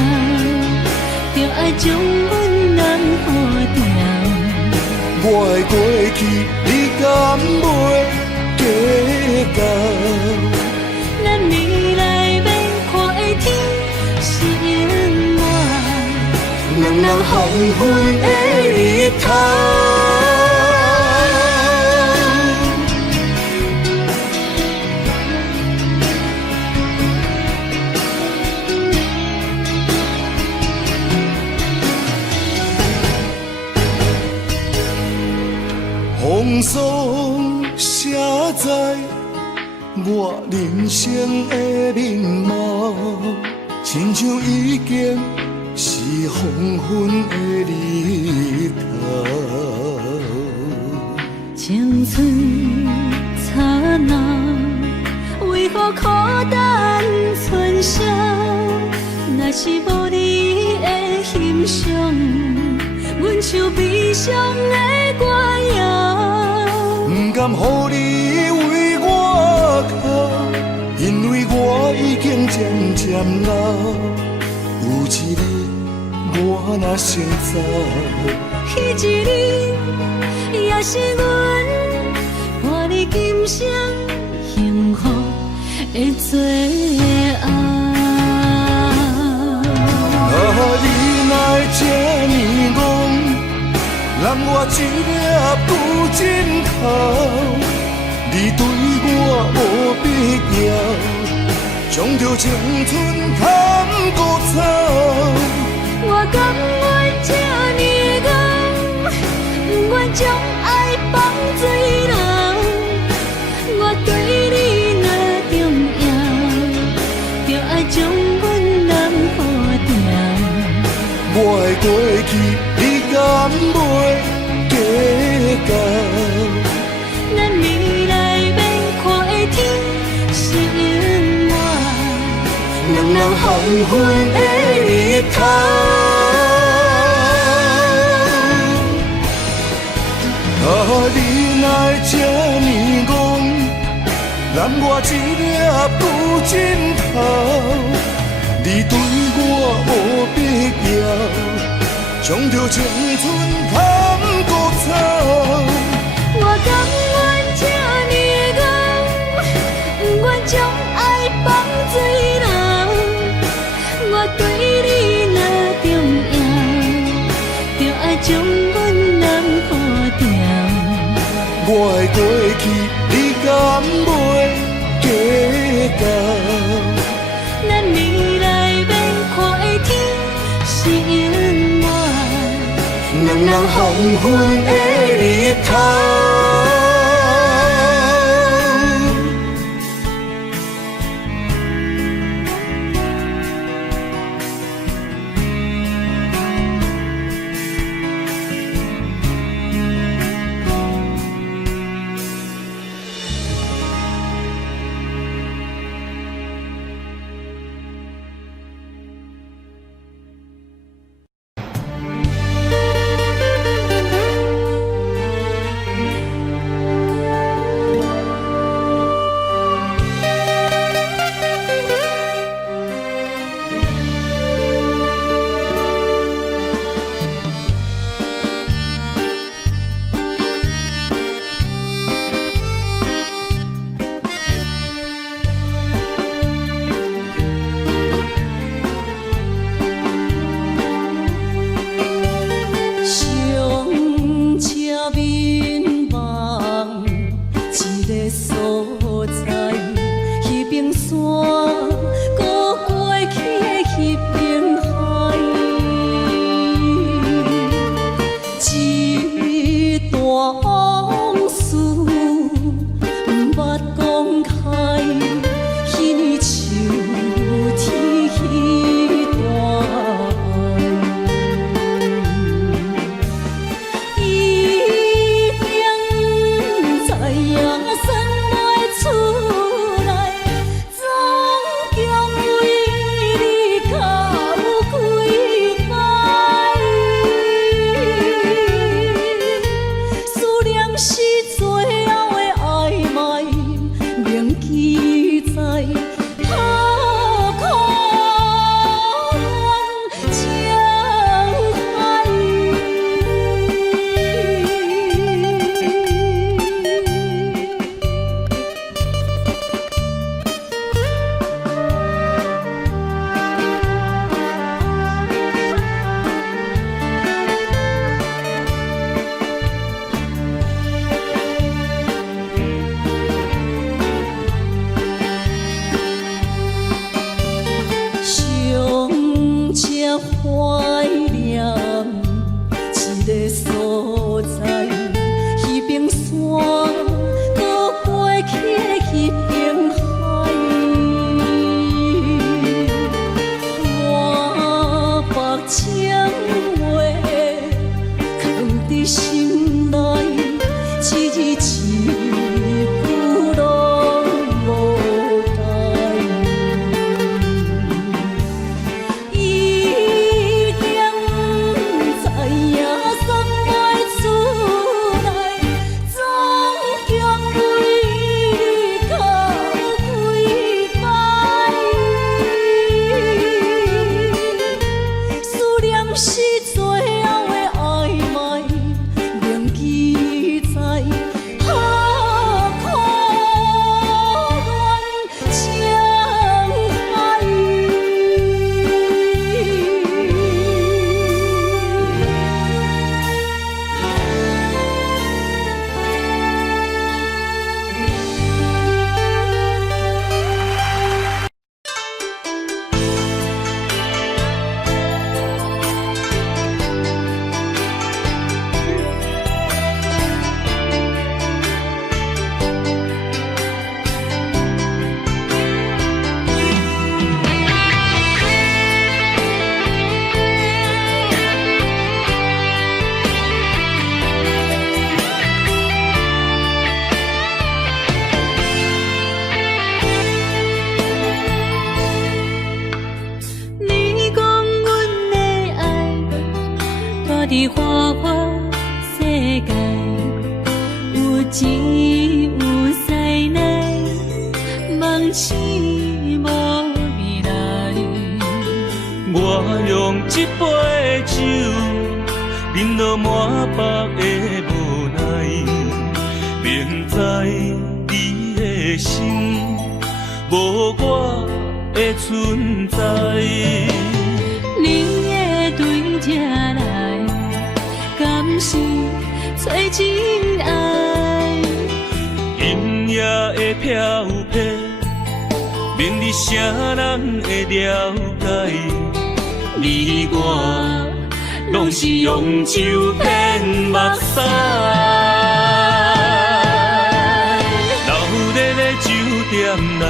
就爱将阮人付掉。我的过去，你敢袂计较？咱未来免看的天是永远，两人黄昏的日头。风霜写在我人生的面貌，亲像已经是黄昏的日头。青春刹那，为何孤单春宵？若是无你的欣赏，阮像悲伤的歌谣。不甘予你为我哭，因为我已经渐渐老。有一日我若先走，彼一日也是阮伴你今生幸福的最后。啊，你哪会这呢戆，揽我一粒不枕头？你对我无必要，将着青春贪孤草。我甘愿这呢戆，不愿将爱放水流。我对你若重要，就爱将阮人付掉。我的过去，你敢袂计较？咱未来免看的天是永远，两人黄昏的日头。啊，你哪会这呢戆，揽我一粒不枕头？你对我无必要，将着青春贪孤草。我甘愿这呢戆，不愿将爱放水流。我对你若重要，就爱将阮人付掉。我的过去，你敢袂计较？咱未来免看的天是永远，两人黄昏的日头。一段往事，不捌讲开，彼年秋天彼段爱，一定知影山袂出来，总强为你靠几摆。思念是最后的暧昧，铭记在刻苦恋情海。上车怀念一个所在，彼边山，搁过去的彼边海。我把情话藏伫心内，一字一句拢无改。一定知影山袂出来，总强为你靠几摆。思念是最后的暧昧，铭记在刻苦恋情海。你讲阮的爱，住伫花花世界，有钱有犀利，梦醒无未来。我用一杯酒，饮落满腹的无奈，明知你的心无我的存在。你的对这来，敢是找真爱？音乐的飘飘，明日啥人会了解？你我拢是用酒骗目屎，流热的酒店内，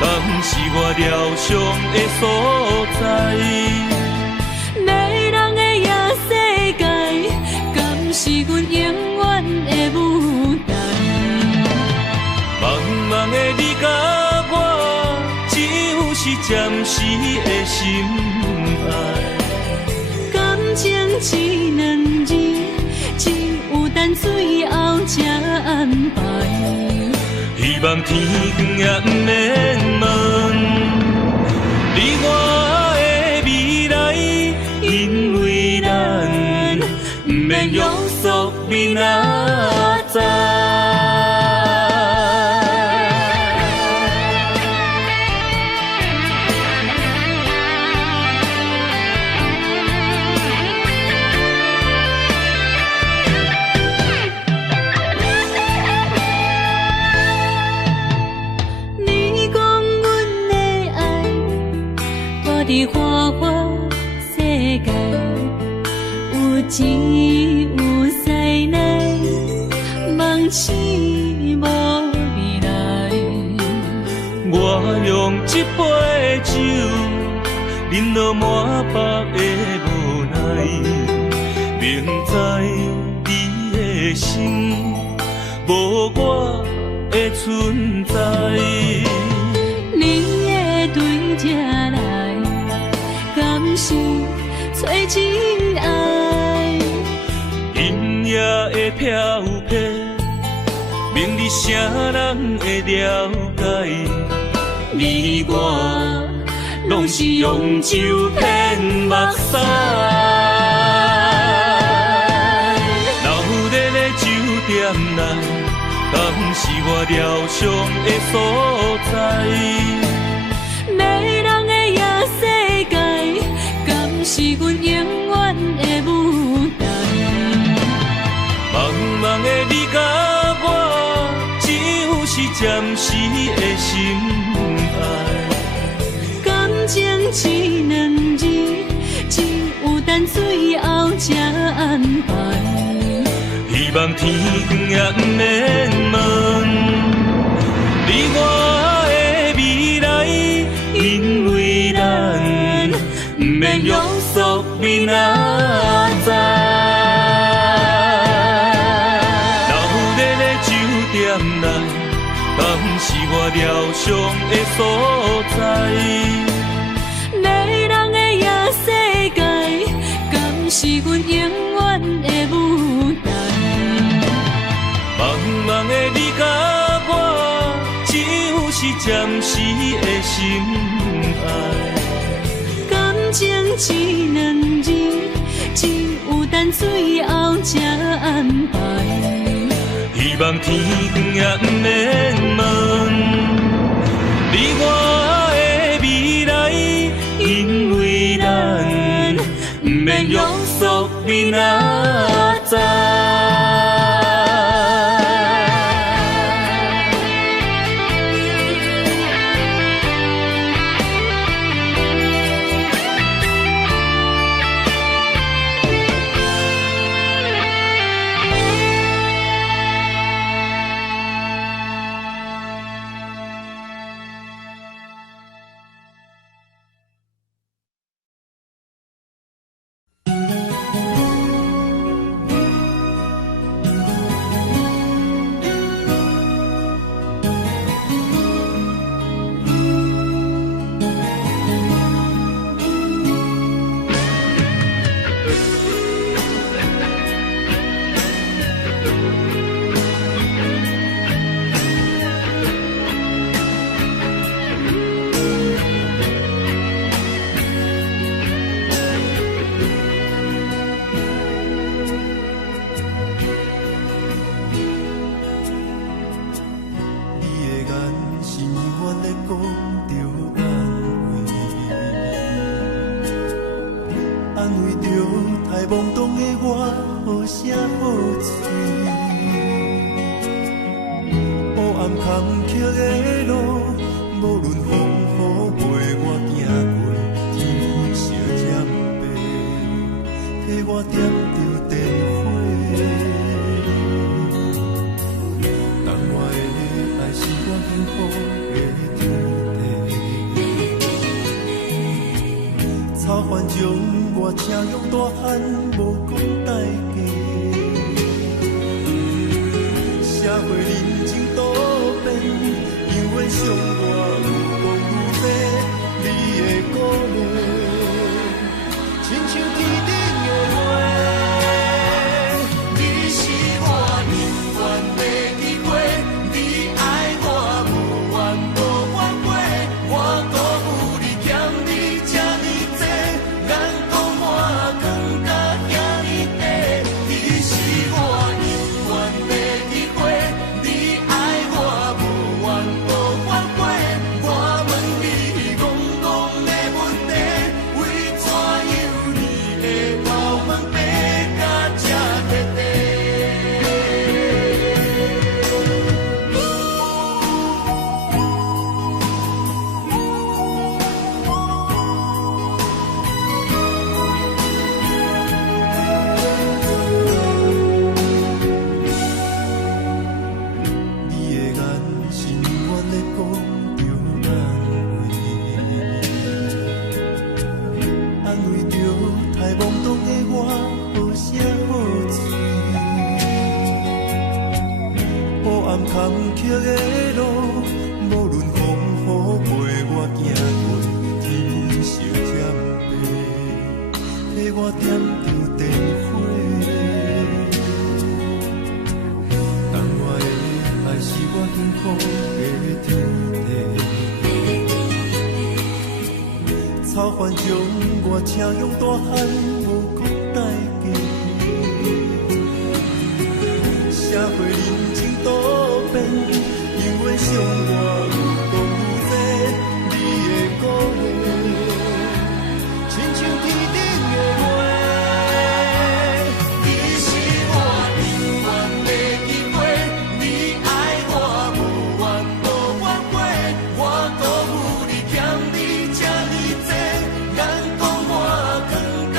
敢是我疗伤的所在？迷人的夜世界，敢是阮永远的舞台？茫茫的你甲我，只有是暂时的心爱。感情只两字，只有等最后才安排。希望天光也不免问你我的未来，因为咱不免约束明仔载。你讲阮的爱，住伫花花世界，有钱有忍落满腹的无奈，明知你的心无我的存在。你会对这来，敢是找真爱？音乐会飘飘，明日啥人会了解？你我拢是用酒骗目屎，留在咧酒店内，敢是我疗伤的所在？迷人的夜世界，敢是阮永远的舞台？茫茫的你甲我，只有是暂时的心爱。感情一两字，只有等最后才安排。希望天光也不免问你我的未来，因为咱不免约束明仔载。留在咧酒店内，敢是我疗伤的所在？迷人的夜世界，敢是阮永远的舞台？茫茫的你甲我，只有是暂时的心爱。感情一两字，只有等最后才安排。希望天光也不免问你我的未来，因为咱不免约束明仔载。你坎坷的路，无论风雨陪我行过，天烧尖白，替我点着灯火。但我的爱是我幸福的天地，草原将我请用大汉，无讲代价。社会人情多变，因为相我有讲有多，你的鼓励，亲像天顶的月。你是我永远的机会，你爱我无怨无怨悔，我辜负你欠你这么多，眼光我藏甲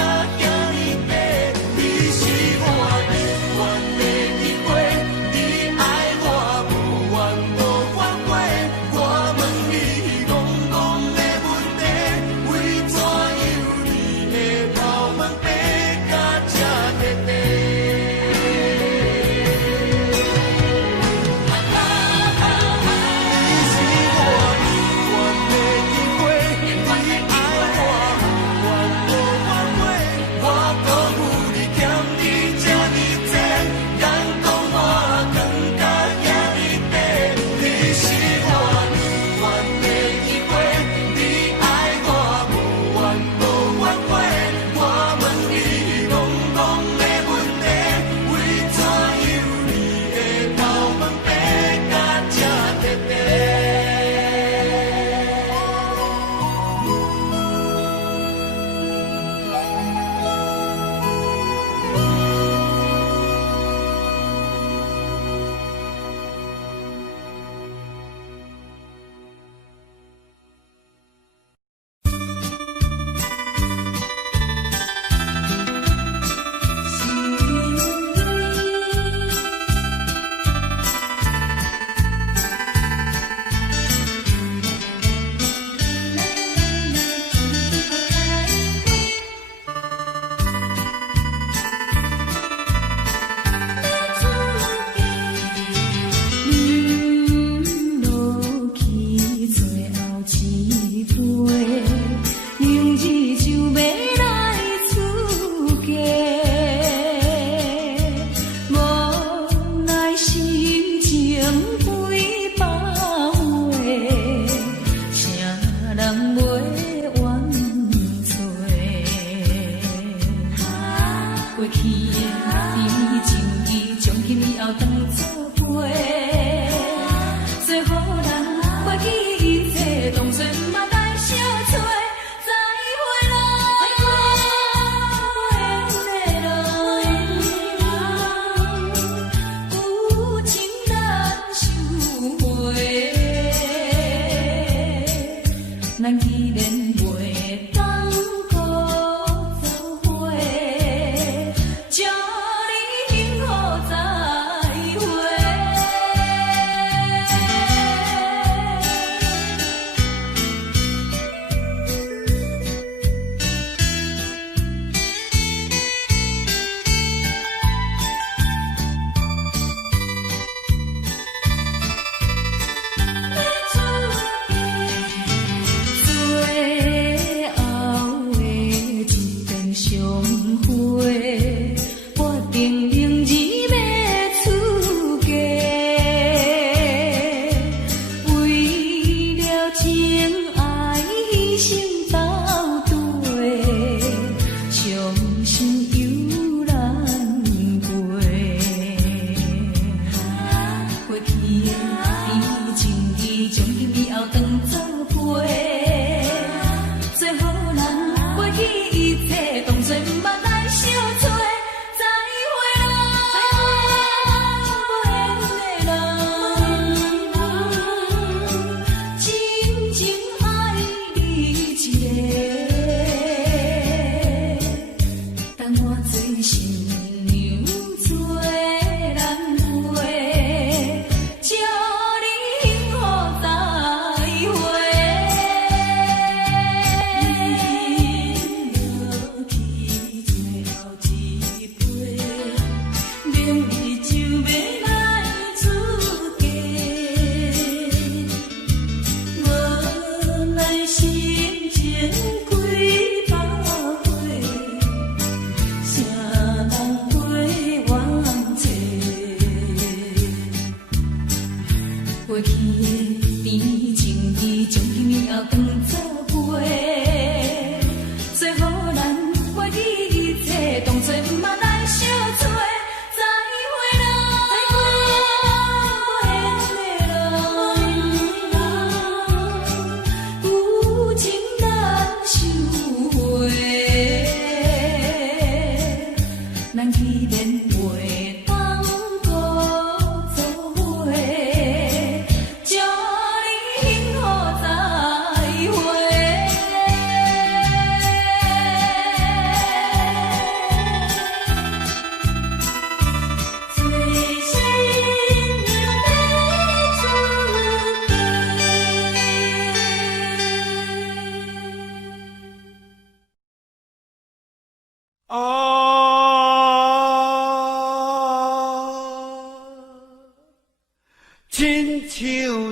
亲像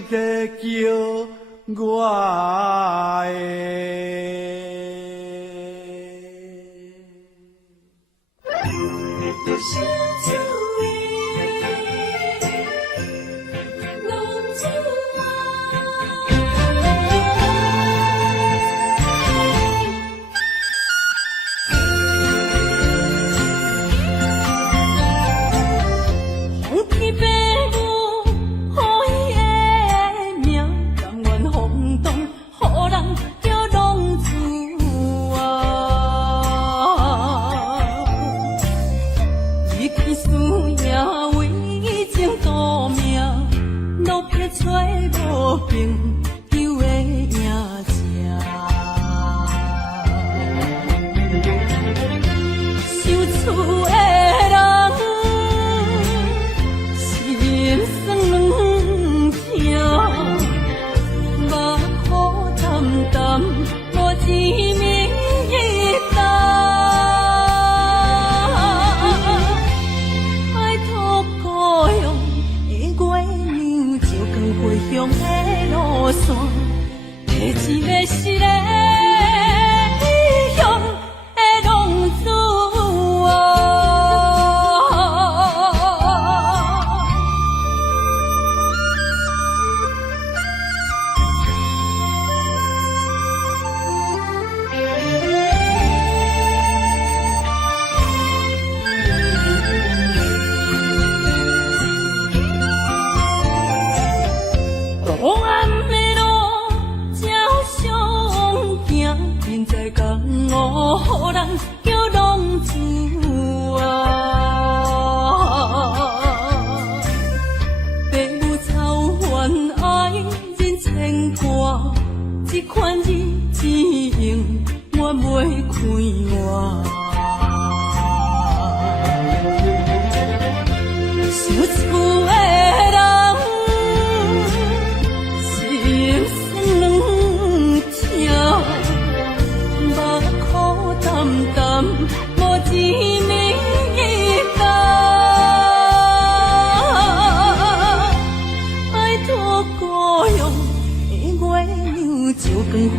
在叫我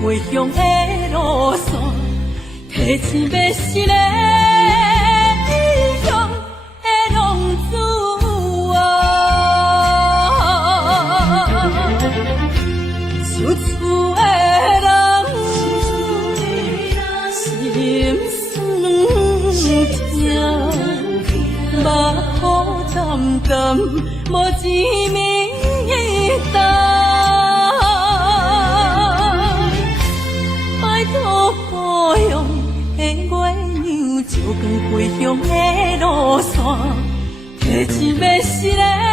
回乡的路线，提醒要是个异乡的浪子啊，想厝的人心酸痛，目眶澹澹，无一面灯。故乡的月亮，照光回乡的路线，提醒要是个。